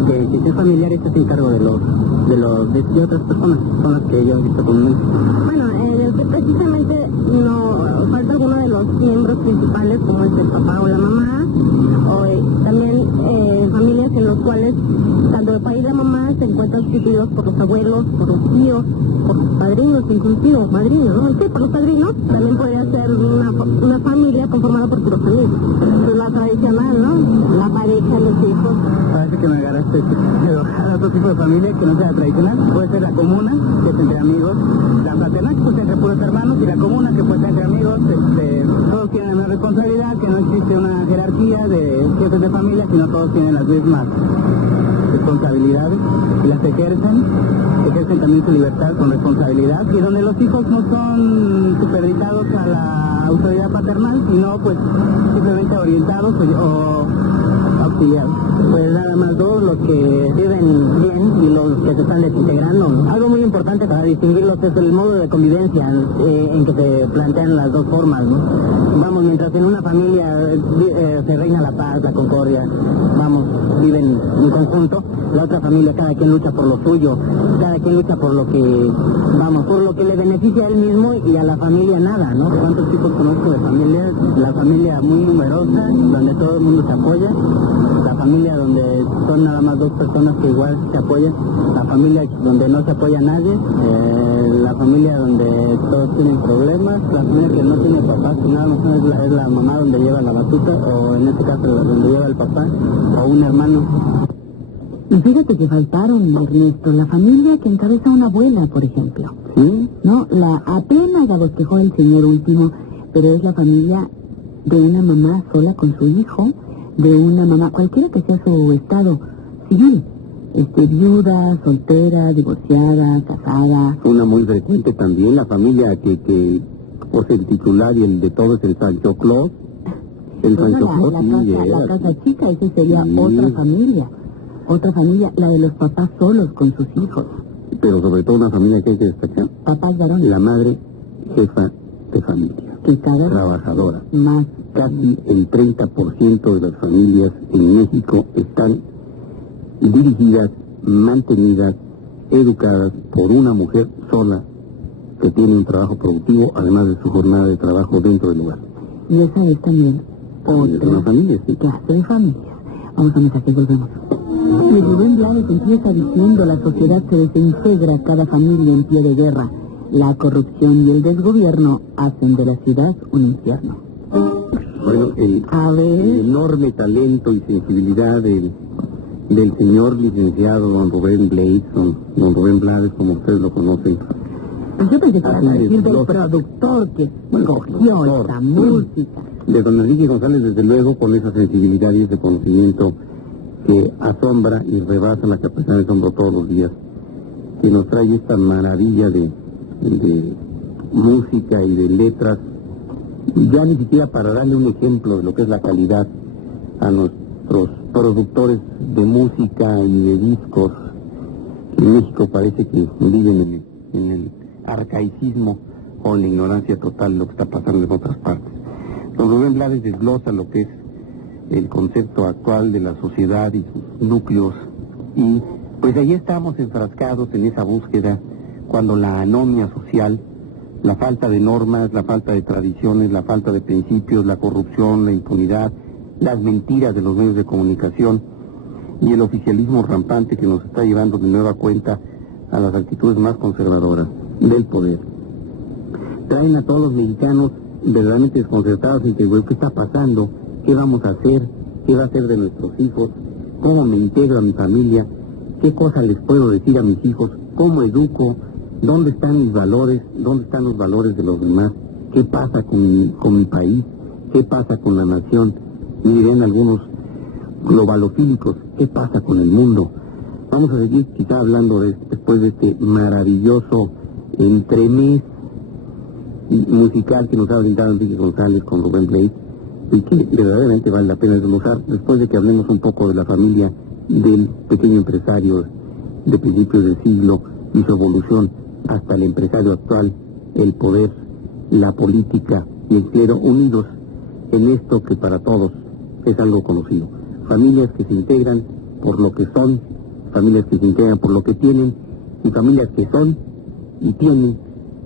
que existen familiares que se encargan de otras personas, son las que yo he visto comúnmente. Bueno, en el que precisamente no falta alguno de los miembros principales, como es el papá o la mamá, o también familias en las cuales tanto el papá y la mamá se encuentran sustituidos por los abuelos, por los tíos, por los padrinos, inclusive madrinos, ¿no? Sí, por los padrinos. También podría ser una familia conformada por puros amigos. Es la tradicional, ¿no? La pareja, los hijos. Parece que me agarraste a otro tipo de familia que no sea tradicional. Puede ser la comuna, que es entre amigos, la fraternal, que puede ser entre puros hermanos, y la comuna, que puede ser entre amigos. Todos tienen una responsabilidad, que no existe una jerarquía de jefes de familia, sino todos tienen las mismas responsabilidades y las ejercen también su libertad con responsabilidad, y donde los hijos no son supeditados a la autoridad paternal, sino pues simplemente orientados o auxiliados. Pues nada más todos los que viven bien y los que se están desintegrando. Algo muy importante para distinguirlos es el modo de convivencia en que se plantean las dos formas, ¿no? Vamos, mientras en una familia se reina la paz, la concordia, viven en conjunto, la otra familia cada quien lucha por lo suyo, cada quien lucha por lo que le beneficia a él mismo y a la familia nada, ¿no? ¿Cuántos tipos conozco de familias? La familia muy numerosa, donde todo el mundo se apoya, la familia donde son nada más dos personas que igual se apoyan, la familia donde no se apoya a nadie, la familia donde todos tienen problemas, la familia que no tiene papás, que nada más es la mamá donde lleva la batuta, o en este caso donde lleva el papá, o un hermano. Y fíjate que faltaron, Ernesto, la familia que encabeza una abuela, por ejemplo. ¿Sí? No, apenas la bosquejó el señor último, pero es la familia de una mamá sola con su hijo, de una mamá, cualquiera que sea su estado civil, viuda, soltera, divorciada, casada. Una muy frecuente también, la familia que pues el titular y el de todo es el Sancho Claus. El Sancho Claus, la casa chica, esa sería otra familia. Otra familia, la de los papás solos con sus hijos. Pero sobre todo una familia que hay que destacar. Papás varones. La madre jefa de familia. Que cada trabajadora. Más. Casi el 30% de las familias en México están dirigidas, mantenidas, educadas por una mujer sola que tiene un trabajo productivo, además de su jornada de trabajo dentro del hogar. Y esa es también otra familia, sí. clase de familias. Vamos a mensaje, volvemos. Y Rubén Blades empieza diciendo: la sociedad se desintegra, cada familia en pie de guerra. La corrupción y el desgobierno hacen de la ciudad un infierno. Bueno, el enorme talento y sensibilidad del señor licenciado don Rubén Blades, don Rubén Blades, como ustedes lo conocen. Pues yo pensé que iba a decir del productor que escogió esta música. De don Enrique González, desde luego, con esa sensibilidad y ese conocimiento que asombra y rebasa la capacidad de asombro todos los días, que nos trae esta maravilla de música y de letras, ya ni siquiera para darle un ejemplo de lo que es la calidad a nuestros productores de música y de discos. En México parece que viven en el arcaicismo o en la ignorancia total de lo que está pasando en otras partes. Don Rubén Blades desglosa lo que es el concepto actual de la sociedad y sus núcleos, y pues ahí estamos enfrascados en esa búsqueda cuando la anomia social, la falta de normas, la falta de tradiciones, la falta de principios, la corrupción, la impunidad, las mentiras de los medios de comunicación y el oficialismo rampante que nos está llevando de nueva cuenta a las actitudes más conservadoras del poder, traen a todos los mexicanos verdaderamente desconcertados y que, ¿qué está pasando? ¿Qué vamos a hacer? ¿Qué va a hacer de nuestros hijos? ¿Cómo me integro a mi familia? ¿Qué cosas les puedo decir a mis hijos? ¿Cómo educo? ¿Dónde están mis valores? ¿Dónde están los valores de los demás? ¿Qué pasa con mi país? ¿Qué pasa con la nación? Y dirán algunos globalofílicos, ¿qué pasa con el mundo? Vamos a seguir quizá hablando después de este maravilloso entremés musical que nos ha brindado Enrique González con Rubén Blades, y que verdaderamente vale la pena desglosar después de que hablemos un poco de la familia del pequeño empresario de principios del siglo y su evolución hasta el empresario actual, el poder, la política y el clero unidos en esto que para todos es algo conocido. Familias que se integran por lo que son, familias que se integran por lo que tienen, y familias que son y tienen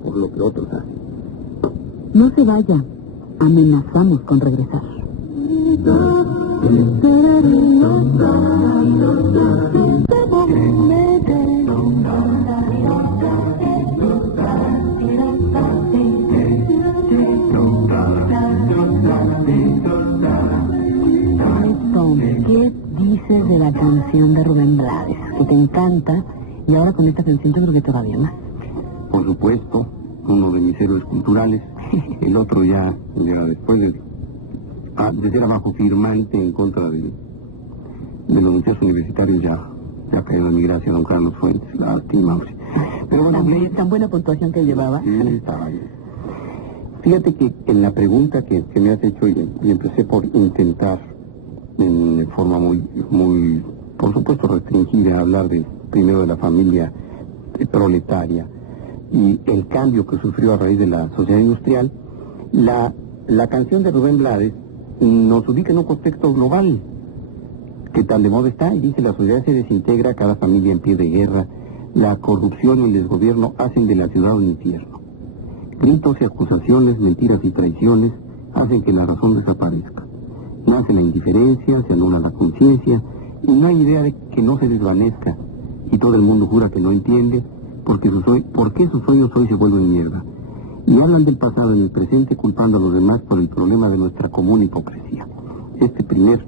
por lo que otros hacen. No se vaya, amenazamos con regresar. ¿Qué dices de la canción de Rubén Blades? Que te encanta, y ahora con esta canción yo creo que todavía más. Por supuesto, uno de mis héroes culturales, el otro ya después de ser abajo firmante en contra de los muchachos universitarios, ya cayó en mi gracia don Carlos Fuentes, la estimamos. Pero bueno, tan buena puntuación que llevaba. Estaba bien. Fíjate que en la pregunta que me has hecho, y empecé por intentar en forma muy, por supuesto, restringida, hablar primero de la familia proletaria y el cambio que sufrió a raíz de la sociedad industrial. La canción de Rubén Blades nos ubica en un contexto global que tan de moda está, y dice: la sociedad se desintegra, cada familia en pie de guerra, la corrupción y el desgobierno hacen de la ciudad un infierno. Gritos y acusaciones, mentiras y traiciones hacen que la razón desaparezca. Nace la indiferencia, se anula la conciencia, y no hay idea de que no se desvanezca, y todo el mundo jura que no entiende por qué sus sueños hoy se vuelven mierda. Y hablan del pasado en el presente, culpando a los demás por el problema de nuestra común hipocresía. Este primer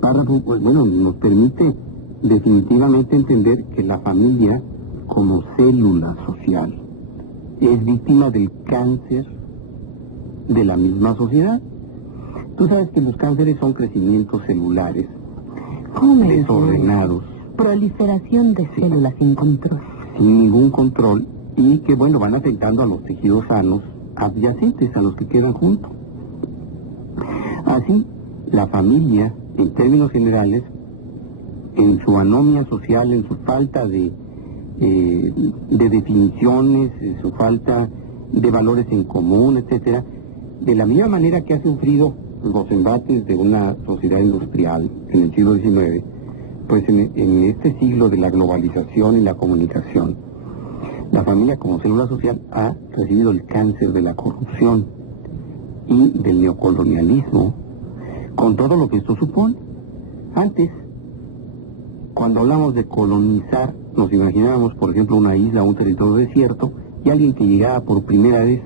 párrafo, pues bueno, nos permite definitivamente entender que la familia, como célula social, es víctima del cáncer de la misma sociedad. Tú sabes que los cánceres son crecimientos celulares desordenados, proliferación de células sin control, sin ningún control, y que bueno, van afectando a los tejidos sanos adyacentes a los que quedan juntos. Así, la familia, en términos generales, en su anomia social, en su falta de definiciones, en su falta de valores en común, etcétera, de la misma manera que ha sufrido los embates de una sociedad industrial en el siglo XIX, pues en este siglo de la globalización y la comunicación, la familia como célula social ha recibido el cáncer de la corrupción y del neocolonialismo, con todo lo que esto supone. Antes, cuando hablamos de colonizar, nos imaginábamos, por ejemplo, una isla o un territorio desierto, y alguien que llegaba por primera vez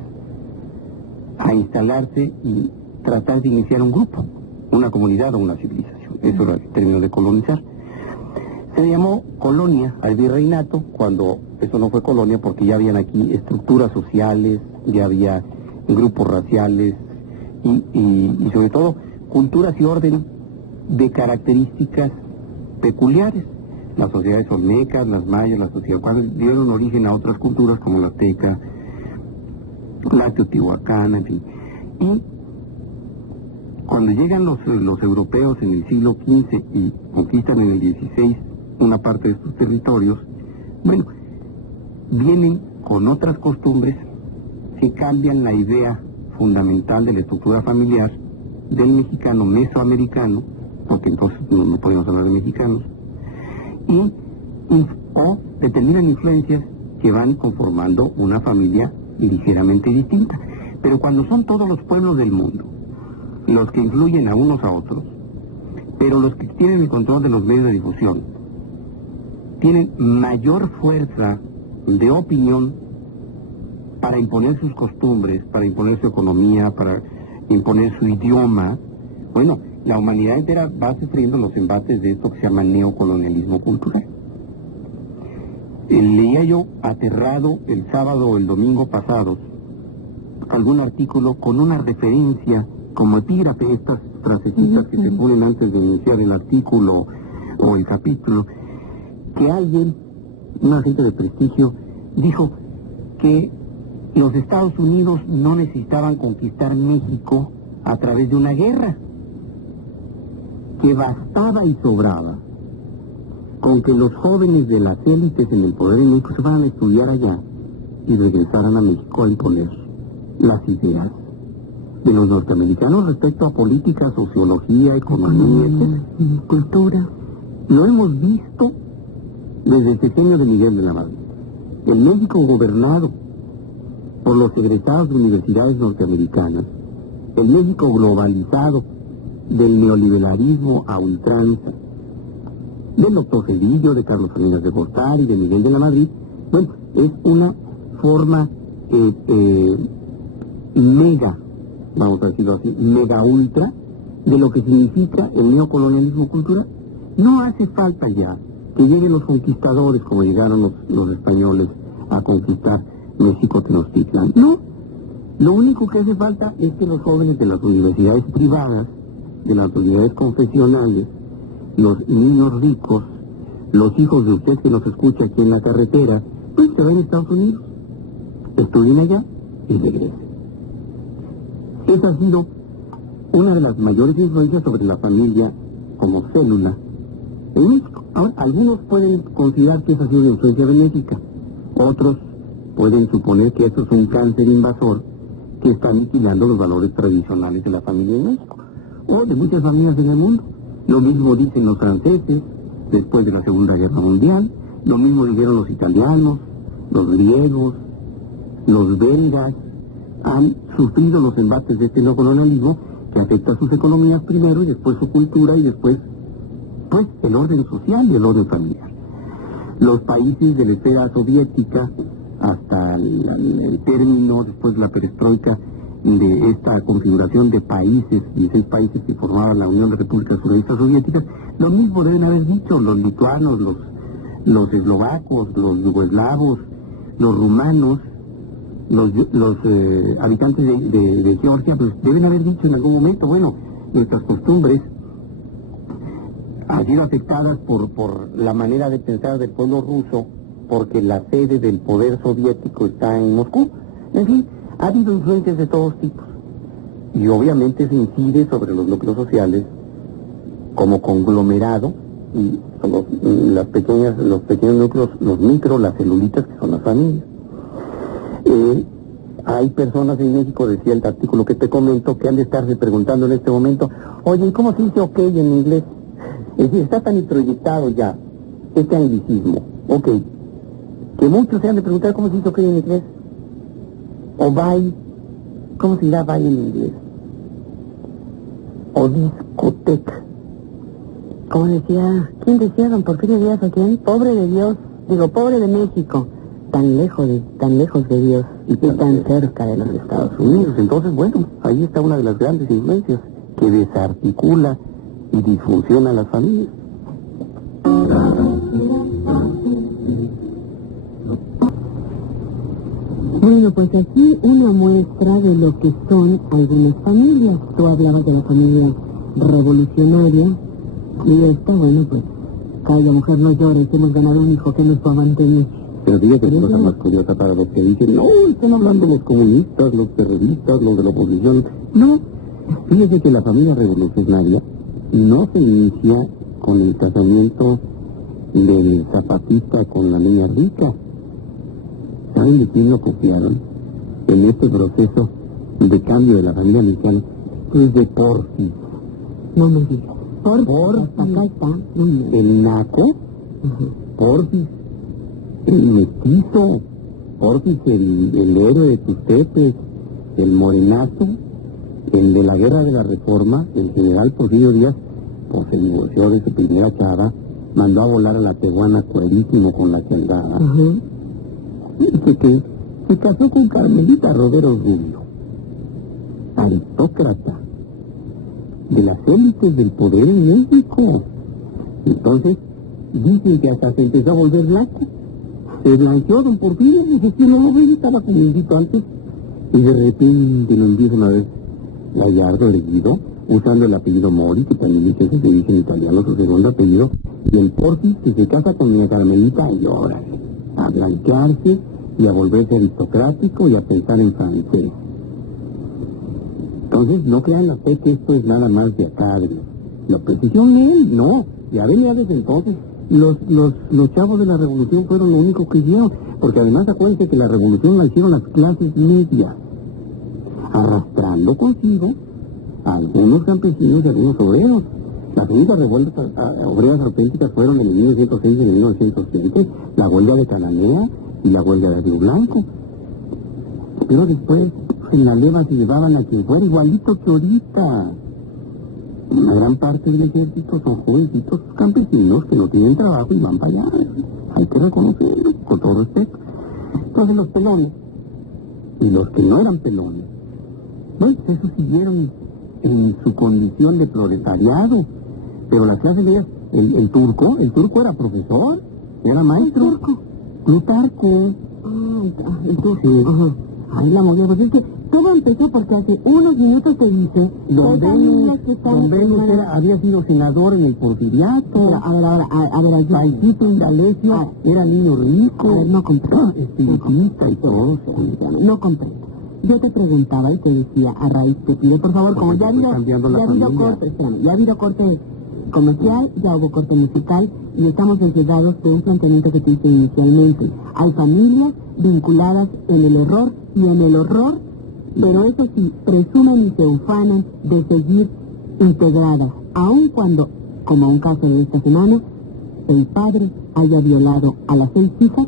a instalarse y tratar de iniciar un grupo, una comunidad o una civilización. Eso era el término de colonizar. Se llamó colonia al virreinato, cuando eso no fue colonia, porque ya habían aquí estructuras sociales, ya había grupos raciales y sobre todo culturas y orden de características peculiares. Las sociedades olmecas, las mayas, las sociedades cuales dieron origen a otras culturas como la azteca, la teotihuacana, en fin. Y cuando llegan los europeos en el siglo XV y conquistan en el XVI una parte de estos territorios, bueno, vienen con otras costumbres que cambian la idea fundamental de la estructura familiar del mexicano mesoamericano, porque entonces no podemos hablar de mexicanos, o determinan influencias que van conformando una familia ligeramente distinta. Pero cuando son todos los pueblos del mundo los que influyen a unos a otros, pero los que tienen el control de los medios de difusión tienen mayor fuerza de opinión para imponer sus costumbres, para imponer su economía, para imponer su idioma, bueno, la humanidad entera va sufriendo los embates de esto que se llama neocolonialismo cultural. Leía yo aterrado el sábado o el domingo pasado algún artículo con una referencia como epígrafe, estas frasecitas que se ponen antes de iniciar el artículo o el capítulo, que alguien, un agente de prestigio, dijo que los Estados Unidos no necesitaban conquistar México a través de una guerra, que bastaba y sobraba con que los jóvenes de las élites en el poder en México se van a estudiar allá y regresaran a México a imponer las ideas de los norteamericanos respecto a política, sociología, economía, cultura. Lo hemos visto desde el sexenio de Miguel de la Madrid. El México gobernado por los egresados de universidades norteamericanas, el México globalizado del neoliberalismo a ultranza, del doctor Cedillo, de Carlos Salinas de Gortari, de Miguel de la Madrid, bueno, es una forma mega, vamos a decirlo así, mega ultra, de lo que significa el neocolonialismo cultural. No hace falta ya que lleguen los conquistadores como llegaron los españoles a conquistar México Tenochtitlan. No, lo único que hace falta es que los jóvenes de las universidades privadas, de las universidades confesionales, los niños ricos, los hijos de usted que nos escucha aquí en la carretera, pues se van a Estados Unidos, estudien allá y regresen. Esa ha sido una de las mayores influencias sobre la familia como célula en México. Ahora, algunos pueden considerar que esa ha sido una influencia benéfica, otros pueden suponer que eso es un cáncer invasor que está aniquilando los valores tradicionales de la familia en México, o de muchas familias en el mundo. Lo mismo dicen los franceses después de la Segunda Guerra Mundial, lo mismo dijeron los italianos, los griegos, los belgas. Han sufrido los embates de este neocolonialismo que afecta a sus economías primero y después su cultura y después, pues, el orden social y el orden familiar. Los países de la esfera soviética, hasta el término, después de la perestroika, de esta configuración de países, 16 países que formaban la Unión de Repúblicas Socialistas Soviéticas, lo mismo deben haber dicho los lituanos, los eslovacos, los yugoslavos, los rumanos, los habitantes de Georgia, pues deben haber dicho en algún momento, bueno, nuestras costumbres han sido afectadas por la manera de pensar del pueblo ruso, porque la sede del poder soviético está en Moscú. En fin, ha habido influencias de todos tipos. Y obviamente se incide sobre los núcleos sociales como conglomerado, y los pequeños núcleos, los micro, las celulitas, que son las familias. Hay personas en México, decía el artículo que te comento, que han de estarse preguntando en este momento, oye, ¿y cómo se dice ok en inglés? Es decir, está tan introyectado ya este anglicismo, ok, que muchos se han de preguntar cómo se dice ok en inglés. O bye, ¿cómo se dirá bye en inglés? O discoteca. Como decía, ¿quién decía, don Porfirio Díaz, o quién? Pobre de Dios, digo, pobre de México. Tan lejos de Dios y tan cerca de los Estados Unidos. Entonces, bueno, ahí está una de las grandes influencias que desarticula y disfunciona a las familias. Bueno, pues aquí una muestra de lo que son algunas familias. Tú hablabas de la familia revolucionaria y esta, bueno, pues, calla mujer, no llores, hemos ganado un hijo que nos va a mantener. Pero diga que cosa más curiosa para los que dicen, no, están hablando los comunistas, los terroristas, los de la oposición. No, fíjese que la familia revolucionaria no se inicia con el casamiento del zapatista con la niña rica. ¿Saben de quién lo copiaron en este proceso de cambio de la familia mexicana? Pues de Porfis. No me digas. Porfis. Acá está. El naco. Porfis. El mestizo, Porfis, el héroe de Tustepes, el morenazo, el de la guerra de la reforma, el general Porfirio Díaz, pues se divorció de su primera chava, mandó a volar a la tehuana cuerísimo con la que andaba. Dice que se casó con Carmelita Rodero Rubio, aristócrata, de las élites del poder en México. Entonces, dicen que hasta se empezó a volver blanco. Se blanqueó don Porfirio, no sé si no lo ven, estaba como invito antes, y de repente lo empiezan a ver Gallardo erguido, usando el apellido Mori, que también dice que se dice en italiano su segundo apellido, y el Porfis que se casa con doña Carmelita y órale, a blanquearse y a volverse aristocrático y a pensar en francés. Entonces, no crean ustedes que esto es nada más de acá, de la precisión de él, no, ya venía desde entonces los chavos de la revolución fueron lo único que hicieron, porque además acuérdense que la revolución la hicieron las clases medias, arrastrando consigo a algunos campesinos y a algunos obreros. Las únicas revueltas obreras auténticas fueron en el 1906 y en el 1907, la huelga de Cananea y la huelga de Río Blanco. Pero después en la leva se llevaban a quien fuera igualito que ahorita. Una gran parte del ejército son jovencitos campesinos que no tienen trabajo y van para allá. Hay que reconocerlo, con todo respeto. Entonces los pelones, y los que no eran pelones, bueno, esos siguieron en su condición de proletariado. Pero las clases medias, el turco era profesor, era maestro. ¿El turco? Plutarco. El turco. Sí. Ajá. Ay, la movida, pues es que todo empezó porque hace unos minutos te dice... Don Venus había sido senador en el Porfiriato. Pero, a ver, Paisito Indalecio era niño rico. A ver, no comprendo. Espiritista y todo. No comprendo. Yo te preguntaba y te decía, a raíz, te pido por favor, como ya ha habido corte comercial, ya hubo corte musical y estamos enredados de un planteamiento que te hice inicialmente. Hay familias vinculadas en el error y en el horror, pero eso sí, presumen y se ufanan de seguir integradas, aun cuando, como un caso de esta semana, el padre haya violado a las 6 hijas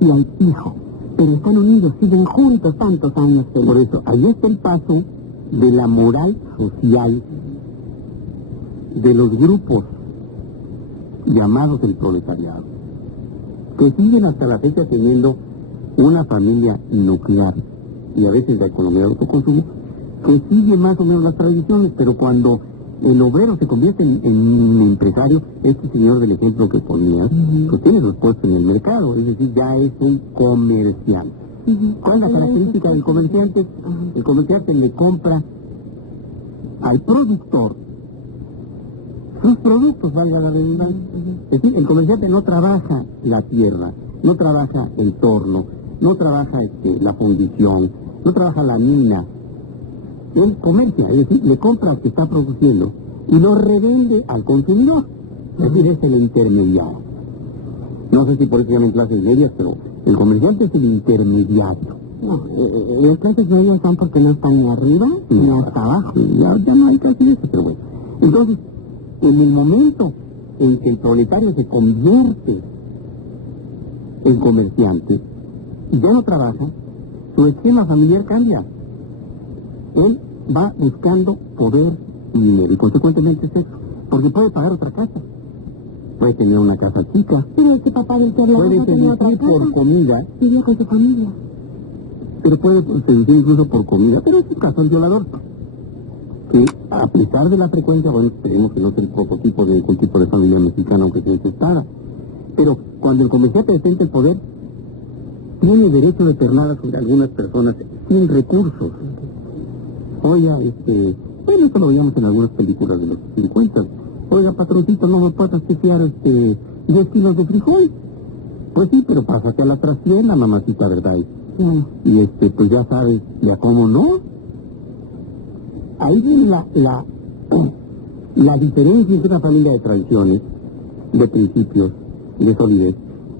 y al hijo. Pero están unidos, siguen juntos tantos años. Por eso, ahí está el paso de la moral social de los grupos llamados el proletariado, que siguen hasta la fecha teniendo una familia nuclear y a veces la economía de autoconsumo, que sigue más o menos las tradiciones, pero cuando el obrero se convierte en empresario, este señor del ejemplo que ponía, pues tiene los puestos en el mercado, es decir, ya es un comerciante. ¿Cuál es la característica del comerciante? El comerciante le compra al productor sus productos, valga la redundancia. Es decir, el comerciante no trabaja la tierra, no trabaja el torno, no trabaja la fundición, no trabaja la mina. Él comercia, es decir, le compra lo que está produciendo y lo revende al consumidor. Es decir, es el intermediario. No sé si por eso se llaman clases medias, pero el comerciante es el intermediario. No, las clases medias son porque no están ni arriba ni hasta abajo. Ya no hay casi eso, pero bueno. Entonces, en el momento en que el proletario se convierte en comerciante y ya no trabaja, su esquema familiar cambia. Él va buscando poder y dinero, y consecuentemente sexo, porque puede pagar otra casa, puede tener una casa chica, pero este papá del que hablaba puede seducir por comida, vivía con su familia, pero puede seducir incluso por comida, pero es un caso del violador, que a pesar de la frecuencia, bueno, esperemos que no sea el prototipo de ningún tipo de familia mexicana, aunque se necesitara, pero cuando el comerciante detenta el poder, tiene derecho de pernada sobre algunas personas sin recursos. Oiga, bueno, esto lo veíamos en algunas películas de los 50. Oiga, patroncito, no me puedes fiar 10 kilos de frijol. Pues sí, pero pásate a la trastienda, mamacita, ¿verdad? Y pues ya sabes, ya cómo no. Ahí viene la diferencia entre una familia de tradiciones, de principios, de solidez,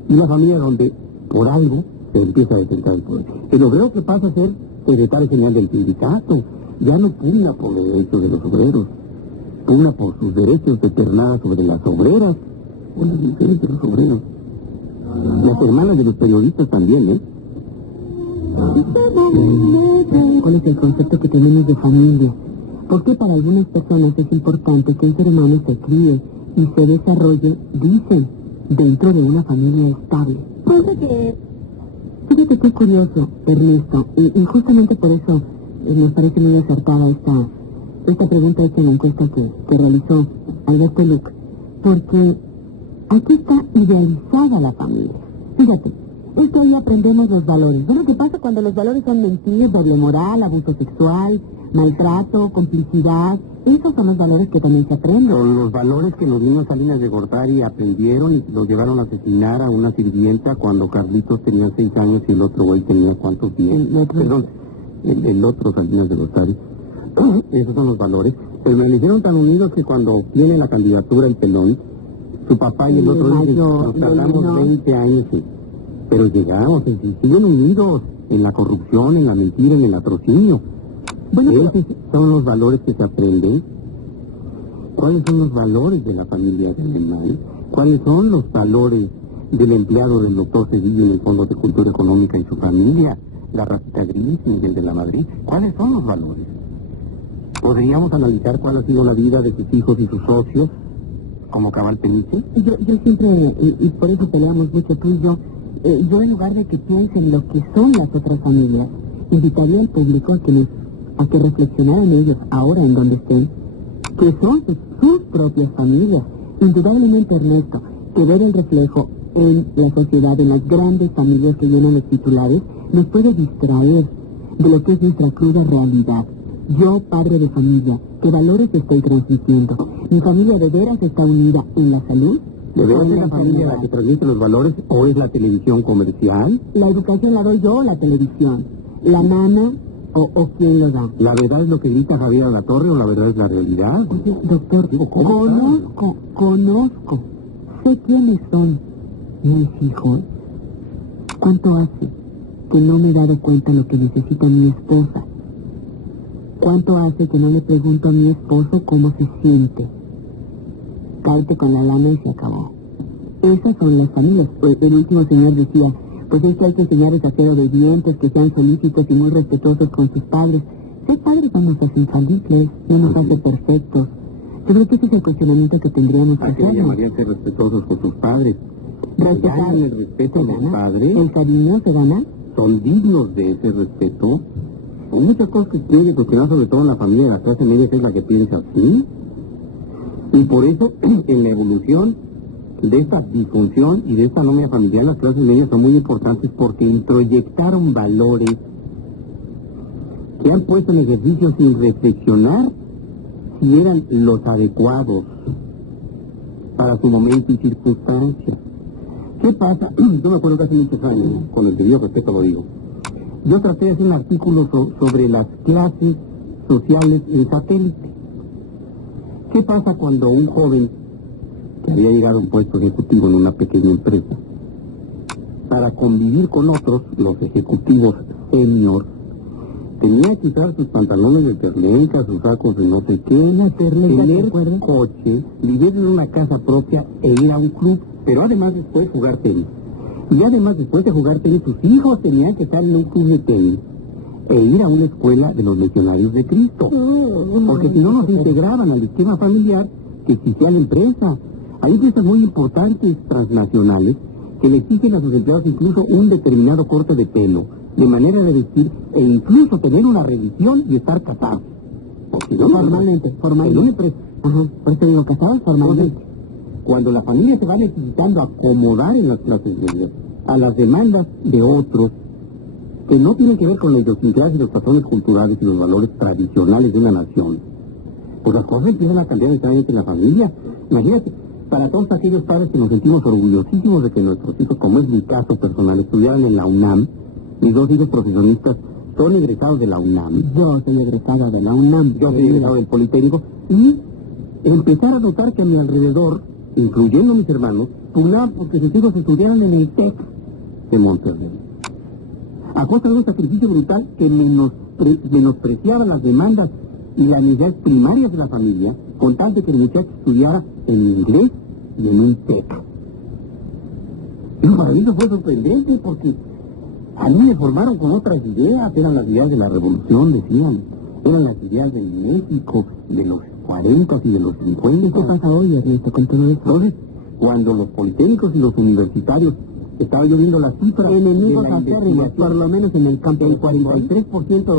y una familia donde, por algo, se empieza a detentar el poder. El obrero que pasa a ser secretario general del sindicato, ya no pugna por los derechos de los obreros, pugna por sus derechos de pernada sobre las obreras, o las mujeres de los obreros. Las hermanas de los periodistas también, ¿eh? ¿Cuál es el concepto que tenemos de familia? ¿Por qué para algunas personas es importante que un ser humano se críe y se desarrolle, dicen, dentro de una familia estable? Fíjate qué curioso, Ernesto, y justamente por eso nos parece muy acertada esta pregunta hecha en la encuesta que realizó Alberto Luc, porque aquí está idealizada la familia. Fíjate, es que ahí aprendemos los valores. ¿Ves lo que pasa cuando los valores son mentiras, doble moral, abuso sexual, maltrato, complicidad? Esos son los valores que también se aprenden. Son los valores que los niños Salinas de Gortari aprendieron y los llevaron a asesinar a una sirvienta cuando Carlitos tenía 6 años y el otro güey tenía ¿cuántos? 10. Perdón, el otro Salinas de Gortari. Esos son los valores. Pero me eligieron tan unidos que cuando obtiene la candidatura el pelón, Su papá y el otro dicen, nos tardamos 20 años, sí. Pero llegamos, y siguen unidos en la corrupción, en la mentira, en el latrocinio. Bueno, esos son los valores que se aprenden. ¿Cuáles son los valores de la familia de Alemán? ¿Cuáles son los valores del empleado del doctor Cedillo en el Fondo de Cultura Económica y su familia? La Rafita Gris, Miguel de la Madrid. ¿Cuáles son los valores? ¿Podríamos analizar cuál ha sido la vida de sus hijos y sus socios, como Cabal Peniche? Yo siempre, y por eso peleamos mucho tú y yo en lugar de que piensen lo que son las otras familias, invitaría al público a que reflexionaran ellos, ahora en donde estén, que son sus propias familias. Indudablemente, Ernesto, que ver el reflejo en la sociedad, en las grandes familias que llenan los titulares, nos puede distraer de lo que es nuestra cruda realidad. Yo, padre de familia, ¿qué valores estoy transmitiendo? ¿Mi familia de veras está unida en la salud? ¿De veras es la familia la que transmite los valores o es la televisión comercial? ¿La educación la doy yo o la televisión? ¿La nana o quién lo da? ¿La verdad es lo que grita Javier Alatorre o la verdad es la realidad? Oye, doctor, conozco, sé quiénes son mis hijos. ¿Cuánto hace que no me he dado cuenta de lo que necesita mi esposa? ¿Cuánto hace que no le pregunto a mi esposo cómo se siente? Cállate con la lana y se acabó. Esas son las familias. El último señor decía, pues es que hay que enseñarles a ser obedientes, que sean solícitos y muy respetuosos con sus padres. Ser padres no nos hace infalibles, no nos hace perfectos. Yo creo que ese es el cuestionamiento que tendríamos que hacer. Llamarían ser respetuosos con sus padres. Respetar el respeto de los padres. El cariño se gana. Son dignos de ese respeto. Hay muchas cosas que tienen que cuestionar, sobre todo en la familia de la clase media, que es la que piensa así. Y por eso, en la evolución de esta disfunción y de esta anomia familiar, las clases medias son muy importantes porque introyectaron valores que han puesto en ejercicio sin reflexionar si eran los adecuados para su momento y circunstancia. ¿Qué pasa? Yo me acuerdo que hace muchos años, con el debido respeto lo digo, yo traté de hacer un artículo sobre las clases sociales en satélite. ¿Qué pasa cuando un joven que había llegado a un puesto ejecutivo en una pequeña empresa, para convivir con otros, los ejecutivos senior, tenía que usar sus pantalones de terlenca, sus sacos de no sé qué, tener coche, vivir en una casa propia e ir a un club, pero además después jugar tenis? Y además, después de jugar tenis, sus hijos tenían que estar en un club de tenis e ir a una escuela de los legionarios de Cristo. Porque si no, no se integraban al esquema familiar que existía la empresa. Hay empresas muy importantes transnacionales que le exigen a sus empleados incluso un determinado corte de pelo, de manera de vestir, e incluso tener una revisión y estar casados. Porque no, formalmente. En una empresa. Ajá, por eso digo casados formalmente. Cuando la familia se va necesitando acomodar en las clases medias a las demandas de otros que no tienen que ver con la idiosincrasia y los patrones culturales y los valores tradicionales de una nación, pues las cosas empiezan a cambiar necesariamente en la familia. Imagínate, para todos aquellos padres que nos sentimos orgullosísimos de que nuestros hijos, como es mi caso personal, estudiaran en la UNAM, mis dos hijos profesionistas son egresados de la UNAM. Yo soy egresado de la UNAM. Yo soy egresado del Politécnico. Y empezar a notar que a mi alrededor, incluyendo mis hermanos, pugnaban porque sus hijos estudiaran en el TEC de Monterrey, a costa de un sacrificio brutal que menospreciaba las demandas y las necesidades primarias de la familia, con tal de que el muchacho estudiara en inglés y en un TEC. Pero para mí eso fue sorprendente porque a mí me formaron con otras ideas, eran las ideas de la revolución, decían, eran las ideas del México, de los 40 y de los 50. ¿Qué pasa hoy, Ernesto, con todo esto? Entonces, cuando los politécnicos y los universitarios, estaba yo viendo las cifras enemigos acérrimos, por lo menos en el campo, el 43%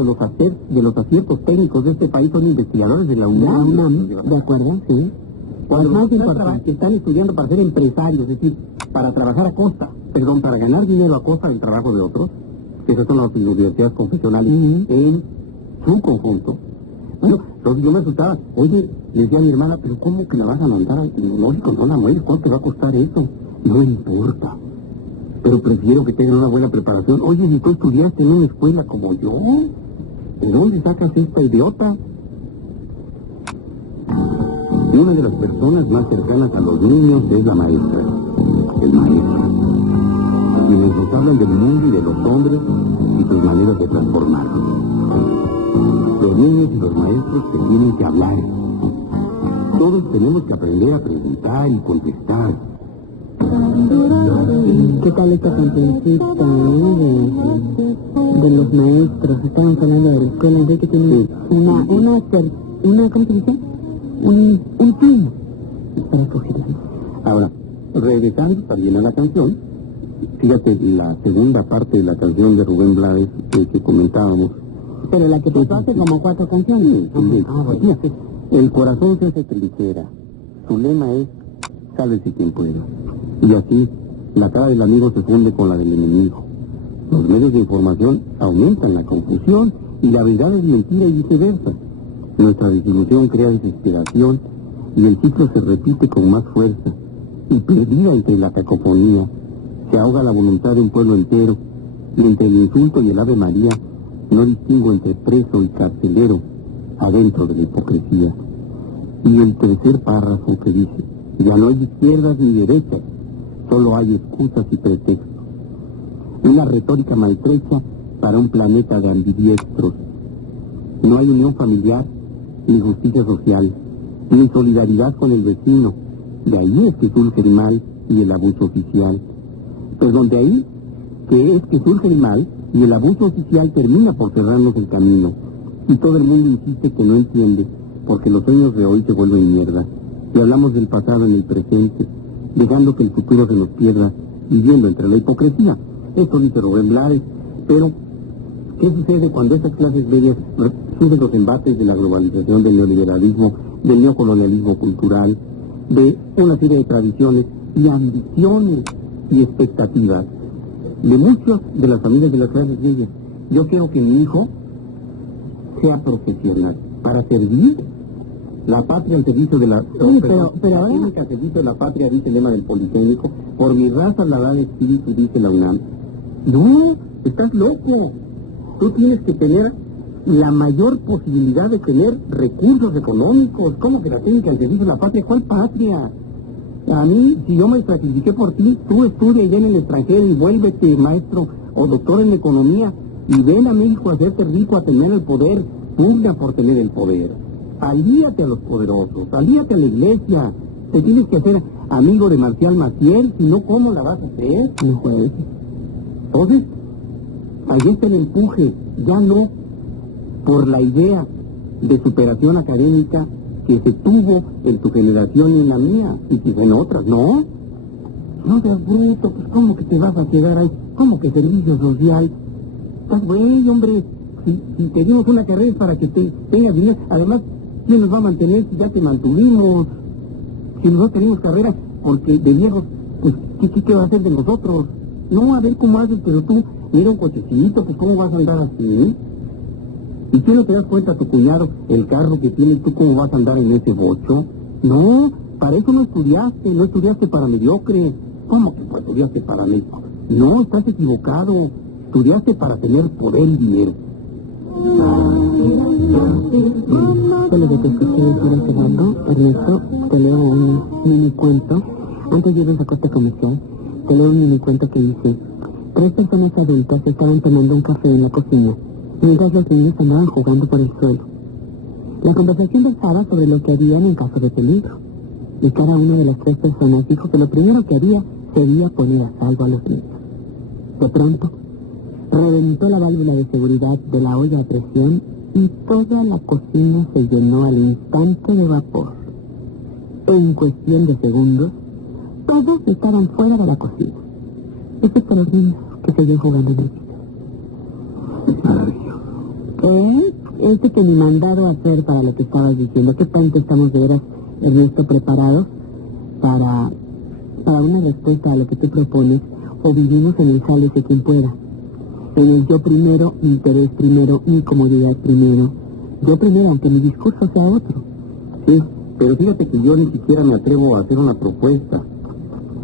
de los aciertos técnicos de este país son investigadores de la UNAM. La UNAM, ¿de acuerdo? Sí. Cuando más que están estudiando para ser empresarios, es decir, para trabajar a costa, para ganar dinero a costa del trabajo de otros, que esas son las universidades confesionales en su conjunto. Bueno, entonces yo me asustaba. Oye, le decía a mi hermana, pero ¿cómo que la vas a mandar al tecnológico? No la mueres, ¿cuánto te va a costar eso? No importa, pero prefiero que tengan una buena preparación. Oye, si tú estudiaste en una escuela como yo, ¿de dónde sacas esta idiota? Una de las personas más cercanas a los niños es la maestra, el maestro, quienes nos hablan del mundo y de los hombres y sus maneras de transformarlos. Los niños y los maestros se tienen que hablar. Todos tenemos que aprender a preguntar y contestar. ¿Qué tal esta cancioncita de los maestros? Estamos hablando de la escuela, Enrique tiene una ¿cómo se dice? Un fin para escoger. Ahora, regresando también a la canción, fíjate la segunda parte de la canción de Rubén Blades que comentábamos. Pero la que pasó hace como 4 canciones. Fíjate, el corazón se hace trinchera. Su lema es, sálvese quien pueda. Y así, la cara del amigo se funde con la del enemigo. Los medios de información aumentan la confusión y la verdad es mentira y viceversa. Nuestra desilusión crea desesperación y el ciclo se repite con más fuerza. Y perdida entre la cacofonía, se ahoga la voluntad de un pueblo entero. Y entre el insulto y el Ave María, no distingo entre preso y carcelero adentro de la hipocresía. Y el tercer párrafo que dice, ya no hay izquierdas ni derechas, solo hay excusas y pretextos. Una retórica maltrecha para un planeta de ambidiestros. No hay unión familiar, ni justicia social, ni solidaridad con el vecino. De ahí es que surge el mal y el abuso oficial. Pues donde ahí que es que surge el mal y el abuso oficial termina por cerrarnos el camino. Y todo el mundo insiste que no entiende, porque los sueños de hoy se vuelven mierda. Y hablamos del pasado en el presente, dejando que el futuro se nos pierda, viviendo entre la hipocresía. Esto dice Rubén Blades. Pero, ¿qué sucede cuando estas clases medias suben los embates de la globalización, del neoliberalismo, del neocolonialismo cultural, de una serie de tradiciones y ambiciones y expectativas de muchas de las familias de las clases medias? Yo quiero que mi hijo sea profesional para servir la patria al servicio de la... Sí, pero ahora... al servicio de la patria, dice el lema del Politécnico. Por mi raza la da el espíritu, dice la UNAM. No, estás loco. Tú tienes que tener la mayor posibilidad de tener recursos económicos. ¿Cómo que la técnica al servicio de la patria? ¿Cuál patria? A mí, si yo me sacrifiqué por ti, tú estudia ya en el extranjero y vuélvete maestro o doctor en economía y ven a México a hacerte rico, a tener el poder, pugna por tener el poder. Alíate a los poderosos, alíate a la iglesia. Te tienes que hacer amigo de Marcial Maciel, si no, ¿cómo la vas a hacer? No juegues. Entonces, ahí está el empuje, ya no por la idea de superación académica que se tuvo en tu generación y en la mía, y quizá en otras, ¿no? No seas bruto, pues ¿cómo que te vas a quedar ahí? ¿Cómo que servicio social? Estás güey, hombre, si te dimos una carrera es para que tengas dinero. Además, ¿quién nos va a mantener si ya te mantuvimos? Si nosotros tenemos carrera, porque de viejos, pues, ¿qué va a hacer de nosotros? No, a ver cómo haces, pero tú, mira un cochecito, pues ¿cómo vas a andar así? ¿Y si no te das cuenta, tu cuñado, el carro que tienes, tú cómo vas a andar en ese bocho? No, para eso no estudiaste para mediocre. ¿Cómo que estudiaste para mediocre? No, estás equivocado, estudiaste para tener poder y dinero. Por lo que te escuché decir hace rato, Ernesto, te leo un mini cuento, antes de irnos a corte comercial, te leo un mini cuento que dice: 3 personas adultas estaban tomando un café en la cocina, mientras los niños andaban jugando por el suelo. La conversación versaba sobre lo que harían en caso de peligro, y cada una de las 3 personas dijo que lo primero que haría sería poner a salvo a los niños. De pronto, reventó la válvula de seguridad de la olla a presión y toda la cocina se llenó al instante de vapor. En cuestión de segundos, todos estaban fuera de la cocina, excepto los niños que seguían jugando en el piso. ¿Qué? Que ni mandado a hacer para lo que estabas diciendo. ¿Qué tanto estamos de veras, Ernesto, preparados para una respuesta a lo que tú propones, o vivimos en el sálvese quien pueda? En el yo primero, mi interés primero, mi comodidad primero. Yo primero, aunque mi discurso sea otro. Sí, pero fíjate que yo ni siquiera me atrevo a hacer una propuesta.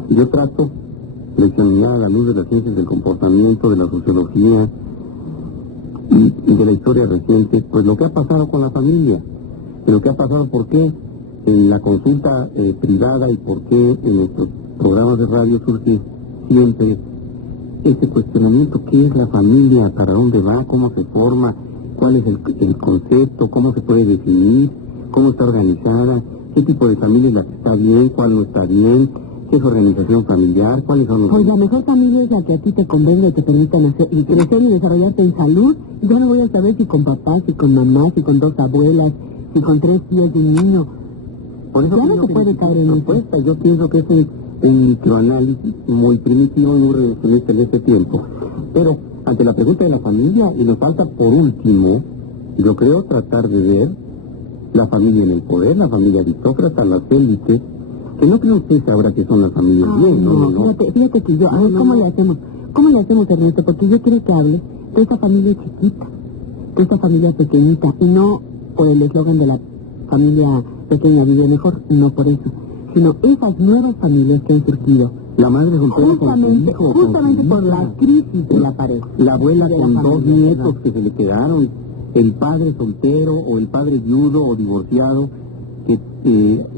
Yo trato de examinar a la luz de las ciencias del comportamiento, de la sociología y de la historia reciente, pues lo que ha pasado con la familia. Pero ¿qué ha pasado? ¿Por qué? en la consulta privada y por qué en nuestros programas de radio surge siempre este cuestionamiento: ¿qué es la familia? ¿Para dónde va? ¿Cómo se forma? ¿Cuál es el concepto? ¿Cómo se puede definir? ¿Cómo está organizada? ¿Qué tipo de familia es la que está bien? ¿Cuál no está bien? ¿Qué es organización familiar? ¿Cuáles son los...? Pues la mejor familia es la que a ti te convenga y te permita nacer y crecer y desarrollarte en salud. Ya no voy a saber si con papá, si con mamá, si con 2 abuelas, si con 3 tías de un niño. Por eso ya no se puede caer en eso. Yo pienso que es un microanálisis muy primitivo y muy reduccionista en este tiempo. Pero ante la pregunta de la familia, y nos falta por último, yo creo, tratar de ver la familia en el poder, la familia aristócrata, las élites, que no creo que sabrá que son las familias bien, ¿no? Fíjate que yo, a ver, ¿cómo le hacemos? ¿Cómo le hacemos, Ernesto? Porque yo quiero que hable de esa familia chiquita, de esa familia pequeñita, y no por el eslogan de la familia pequeña vive mejor, no por eso, sino esas nuevas familias que han surgido. La madre soltera justamente por la crisis de la pareja. La abuela con 2 nietos que se le quedaron, el padre soltero o el padre viudo o divorciado que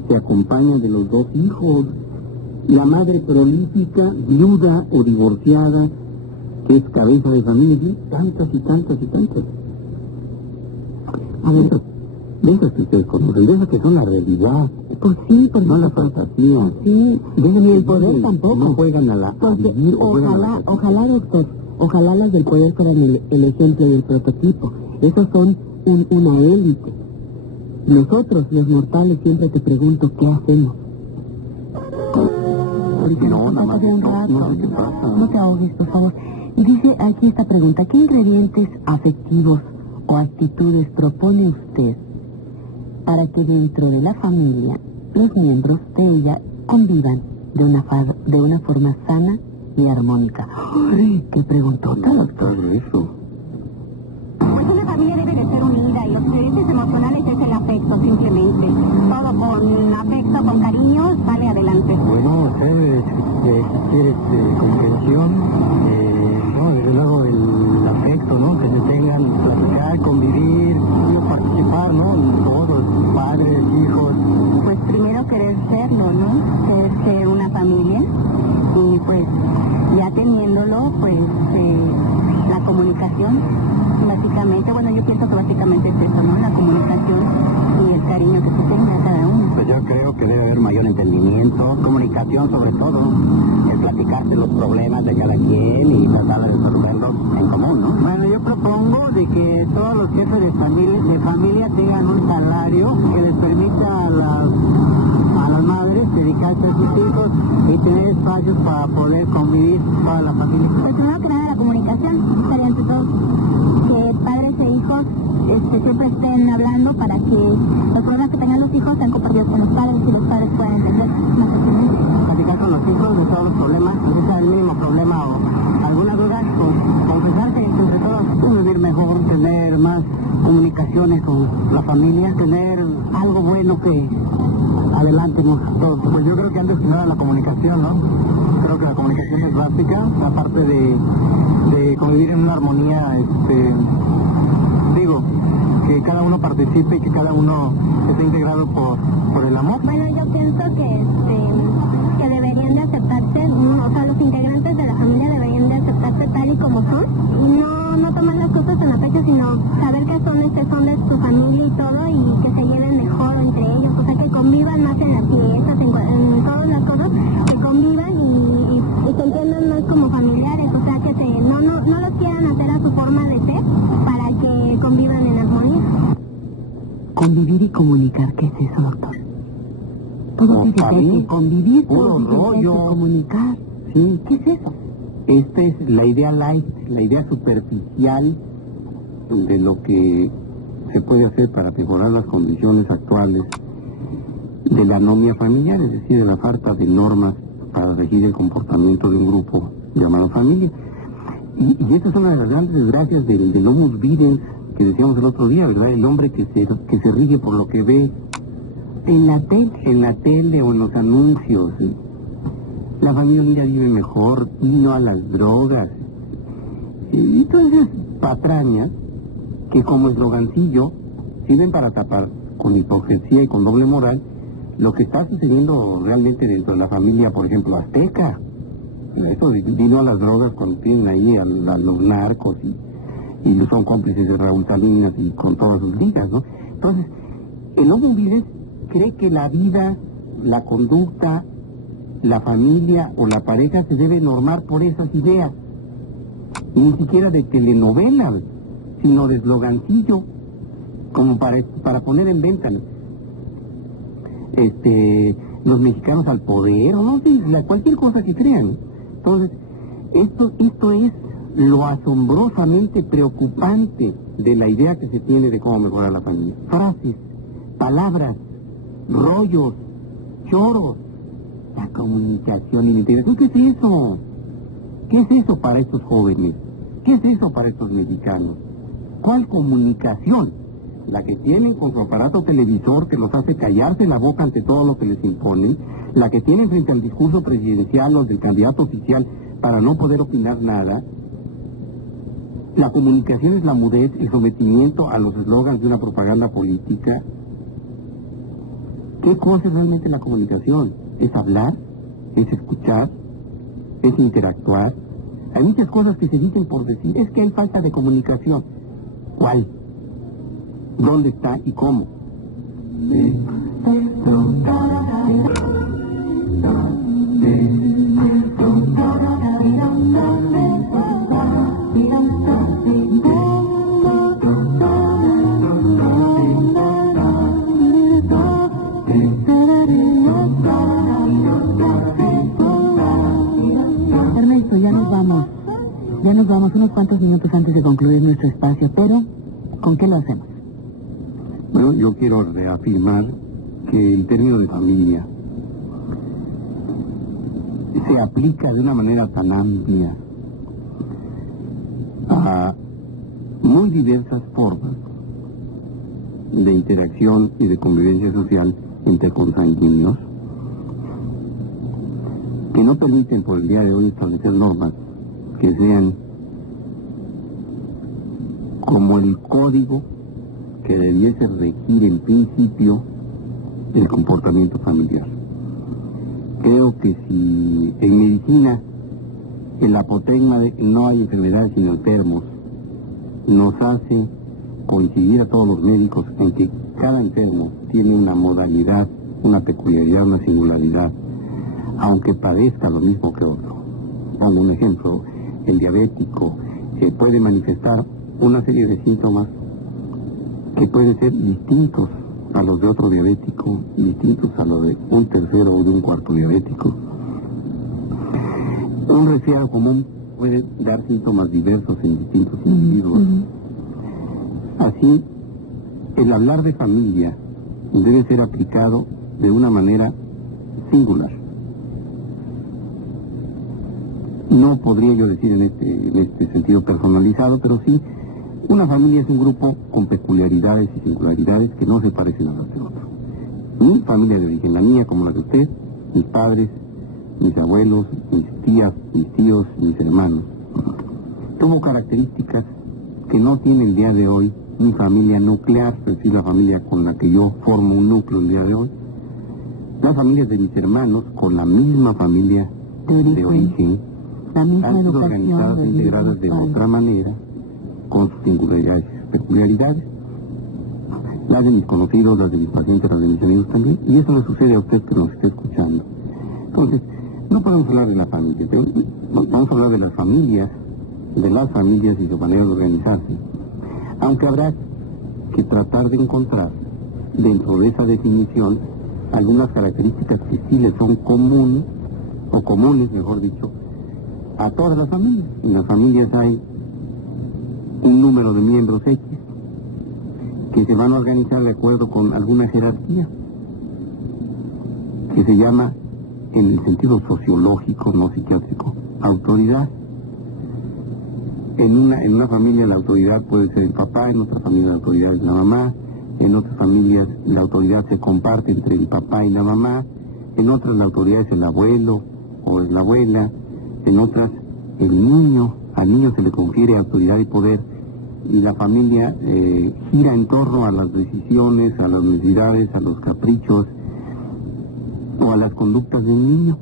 se acompañan de los 2 hijos, la madre prolífica, viuda o divorciada, que es cabeza de familia, y tantas y tantas y tantas. A ver, de esas que ustedes conocen, de esas que son la realidad. Pues sí, pues no la fantasía. Sí, ni el poder tampoco. No juegan a la vivir, ojalá, doctor, ojalá las del poder fueran el ejemplo y el prototipo. Esos son una élite. Nosotros, los mortales, siempre te pregunto, ¿qué hacemos? No te ahogues, por favor. Y dice aquí esta pregunta: ¿qué ingredientes afectivos o actitudes propone usted para que dentro de la familia los miembros de ella convivan de una forma sana y armónica? ¡Ay, qué preguntota, doctor! Pues una familia debe de ser unida y los ingredientes emocionales es el afecto, simplemente. Todo con afecto, con cariño, sale adelante. Bueno, debe existir comprensión, desde luego el afecto, ¿no? Que se tengan, platicar, convivir, participar, ¿no? Todos, padres, hijos. Pues primero querer serlo, ¿no? Querer ser una familia y pues ya teniéndolo, pues la comunicación, básicamente, bueno, yo pienso que básicamente es eso, ¿no? La comunicación y el cariño que se tenga a cada uno. Pues yo creo que debe haber mayor entendimiento, comunicación sobre todo, el platicarse los problemas de cada quien y tratar de resolverlos en común, ¿no? Bueno, yo propongo de que todos los jefes de familia tengan un salario que les permita a las madres dedicarse a sus hijos y tener espacios para poder convivir toda la familia. Pues primero que nada la comunicación, estaría ante todo, que padres e hijos siempre estén hablando para que los problemas que tengan los hijos sean compartidos con los padres y los padres puedan entender más fácilmente. Platicar con los hijos de todos los problemas, si sea el mínimo problema o alguna duda, confesarse y entre todos vivir mejor, tener más comunicaciones con la familia, tener algo bueno que adelante, ¿no? Todos. Pues yo creo que antes que nada la comunicación, ¿no? Creo que la comunicación es básica, aparte de convivir en una armonía, que cada uno participe y que cada uno esté integrado por el amor. Bueno, yo pienso que deberían de aceptarse, o sea, los integrantes de la familia deberían de aceptarse tal y como son, y no tomar las cosas en la fecha, sino saber que son de su familia y todo, y que se lleven mejor entre ellos, o sea, que convivan más en las fiestas, en todas las cosas, que convivan y se entiendan más como familiares, o sea, que no los quieran hacer a su forma de ser, para que convivan en armonía. Convivir y comunicar, ¿qué es eso, doctor? Todo dice que convivir, todo dice que comunicar. Sí. ¿Qué es eso? Esta es la idea light, la idea superficial de lo que se puede hacer para mejorar las condiciones actuales de la anomia familiar, es decir, de la falta de normas para regir el comportamiento de un grupo llamado familia. Y esta es una de las grandes desgracias del homus videns que decíamos el otro día, ¿verdad? El hombre que se rige por lo que ve en la tele o en los anuncios. La familia vive mejor, y no a las drogas. Y todas esas patrañas que como eslogancillo sirven para tapar con hipocresía y con doble moral lo que está sucediendo realmente dentro de la familia, por ejemplo, azteca. Eso vino a las drogas cuando tienen ahí a los narcos y son cómplices de Raúl Salinas y con todas sus ligas, ¿no? Entonces, el Homo Vives cree que la vida, la conducta, la familia o la pareja se debe normar por esas ideas. Y ni siquiera de telenovela, sino de eslogancillo, como para poner en venta los mexicanos al poder, o no sé, cualquier cosa que crean. Entonces, esto es lo asombrosamente preocupante de la idea que se tiene de cómo mejorar la familia. Frases, palabras, rollos, choros, la comunicación y la integración. ¿Qué es eso? ¿Qué es eso para estos jóvenes? ¿Qué es eso para estos mexicanos? ¿Cuál comunicación? La que tienen con su aparato televisor que los hace callarse la boca ante todo lo que les imponen, la que tienen frente al discurso presidencial o del candidato oficial para no poder opinar nada. La comunicación es la mudez, el sometimiento a los eslogans de una propaganda política. ¿Qué cosa es realmente la comunicación? ¿Es hablar? ¿Es escuchar? ¿Es interactuar? Hay muchas cosas que se dicen por decir. Es que hay falta de comunicación. ¿Cuál? ¿Dónde está y cómo? Ernesto, ya nos vamos. Ya nos vamos unos cuantos minutos antes de concluir nuestro espacio, pero ¿con qué lo hacemos? Bueno, yo quiero reafirmar que el término de familia se aplica de una manera tan amplia a muy diversas formas de interacción y de convivencia social entre consanguíneos que no permiten por el día de hoy establecer normas que sean como el código que debiese regir en principio el comportamiento familiar. Creo que si en medicina el apotegma de no hay enfermedades sino enfermos nos hace coincidir a todos los médicos en que cada enfermo tiene una modalidad, una peculiaridad, una singularidad, aunque padezca lo mismo que otro. Pongo un ejemplo, el diabético puede manifestar una serie de síntomas que pueden ser distintos a los de otro diabético, distintos a los de un tercero o de un cuarto diabético. Un resfriado común puede dar síntomas diversos en distintos individuos. Así, el hablar de familia debe ser aplicado de una manera singular. No podría yo decir en este sentido personalizado, pero sí, una familia es un grupo con peculiaridades y singularidades que no se parecen a las de otro. Mi familia de origen, la mía como la de usted, mis padres, mis abuelos, mis tías, mis tíos, mis hermanos, tuvo características que no tiene el día de hoy mi familia nuclear, es decir, la familia con la que yo formo un núcleo el día de hoy. Las familias de mis hermanos con la misma familia de origen han sido organizadas e integradas de otra manera, con sus singularidades y peculiaridades. Las de mis conocidos, las de mis pacientes, las de mis amigos también, y eso le sucede a usted que nos esté escuchando. Entonces, no podemos hablar de la familia, pero vamos a hablar de las familias y su manera de organizarse. Aunque habrá que tratar de encontrar dentro de esa definición algunas características que sí le son comunes, o comunes, mejor dicho, a todas las familias. En las familias hay un número de miembros X que se van a organizar de acuerdo con alguna jerarquía que se llama, en el sentido sociológico, no psiquiátrico, autoridad. En una familia la autoridad puede ser el papá, en otra familia la autoridad es la mamá, en otras familias la autoridad se comparte entre el papá y la mamá, en otras la autoridad es el abuelo o es la abuela, en otras el niño, al niño se le confiere autoridad y poder, y la familia gira en torno a las decisiones, a las necesidades, a los caprichos o a las conductas del niño.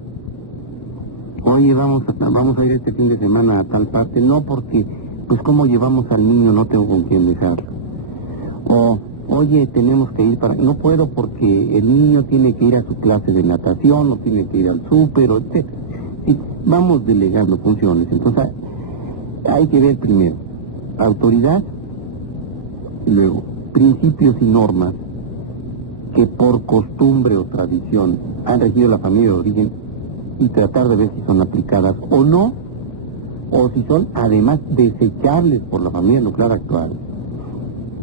Oye, vamos a ir este fin de semana a tal parte, no porque, pues cómo llevamos al niño, no tengo con quién dejarlo. O, oye, tenemos que ir no puedo porque el niño tiene que ir a su clase de natación, o tiene que ir al súper, etc. Y vamos delegando funciones. Entonces, hay que ver primero autoridad, luego principios y normas que por costumbre o tradición han regido la familia de origen y tratar de ver si son aplicadas o no, o si son además desechables por la familia nuclear actual,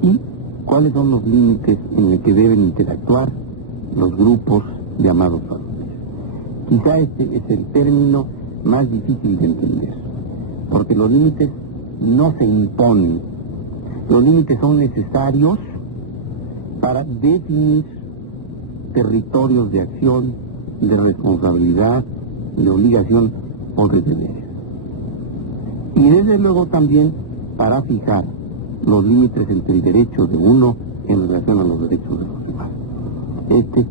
y cuáles son los límites en los que deben interactuar los grupos llamados familias. Quizá este es el término más difícil de entender, porque los límites no se imponen, los límites son necesarios para definir territorios de acción, de responsabilidad, de obligación o de deberes. Y desde luego también para fijar los límites entre derechos de uno en relación a los derechos de los demás. Este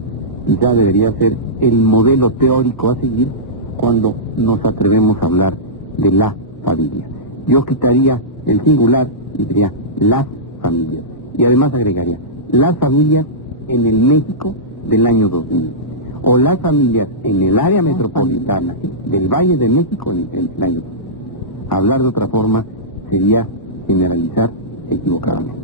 quizá debería ser el modelo teórico a seguir cuando nos atrevemos a hablar de la familia. Yo quitaría el singular y diría las familias. Y además agregaría las familias en el México del año 2000. O las familias en el área metropolitana del Valle de México en el año 2000. Hablar de otra forma sería generalizar equivocadamente.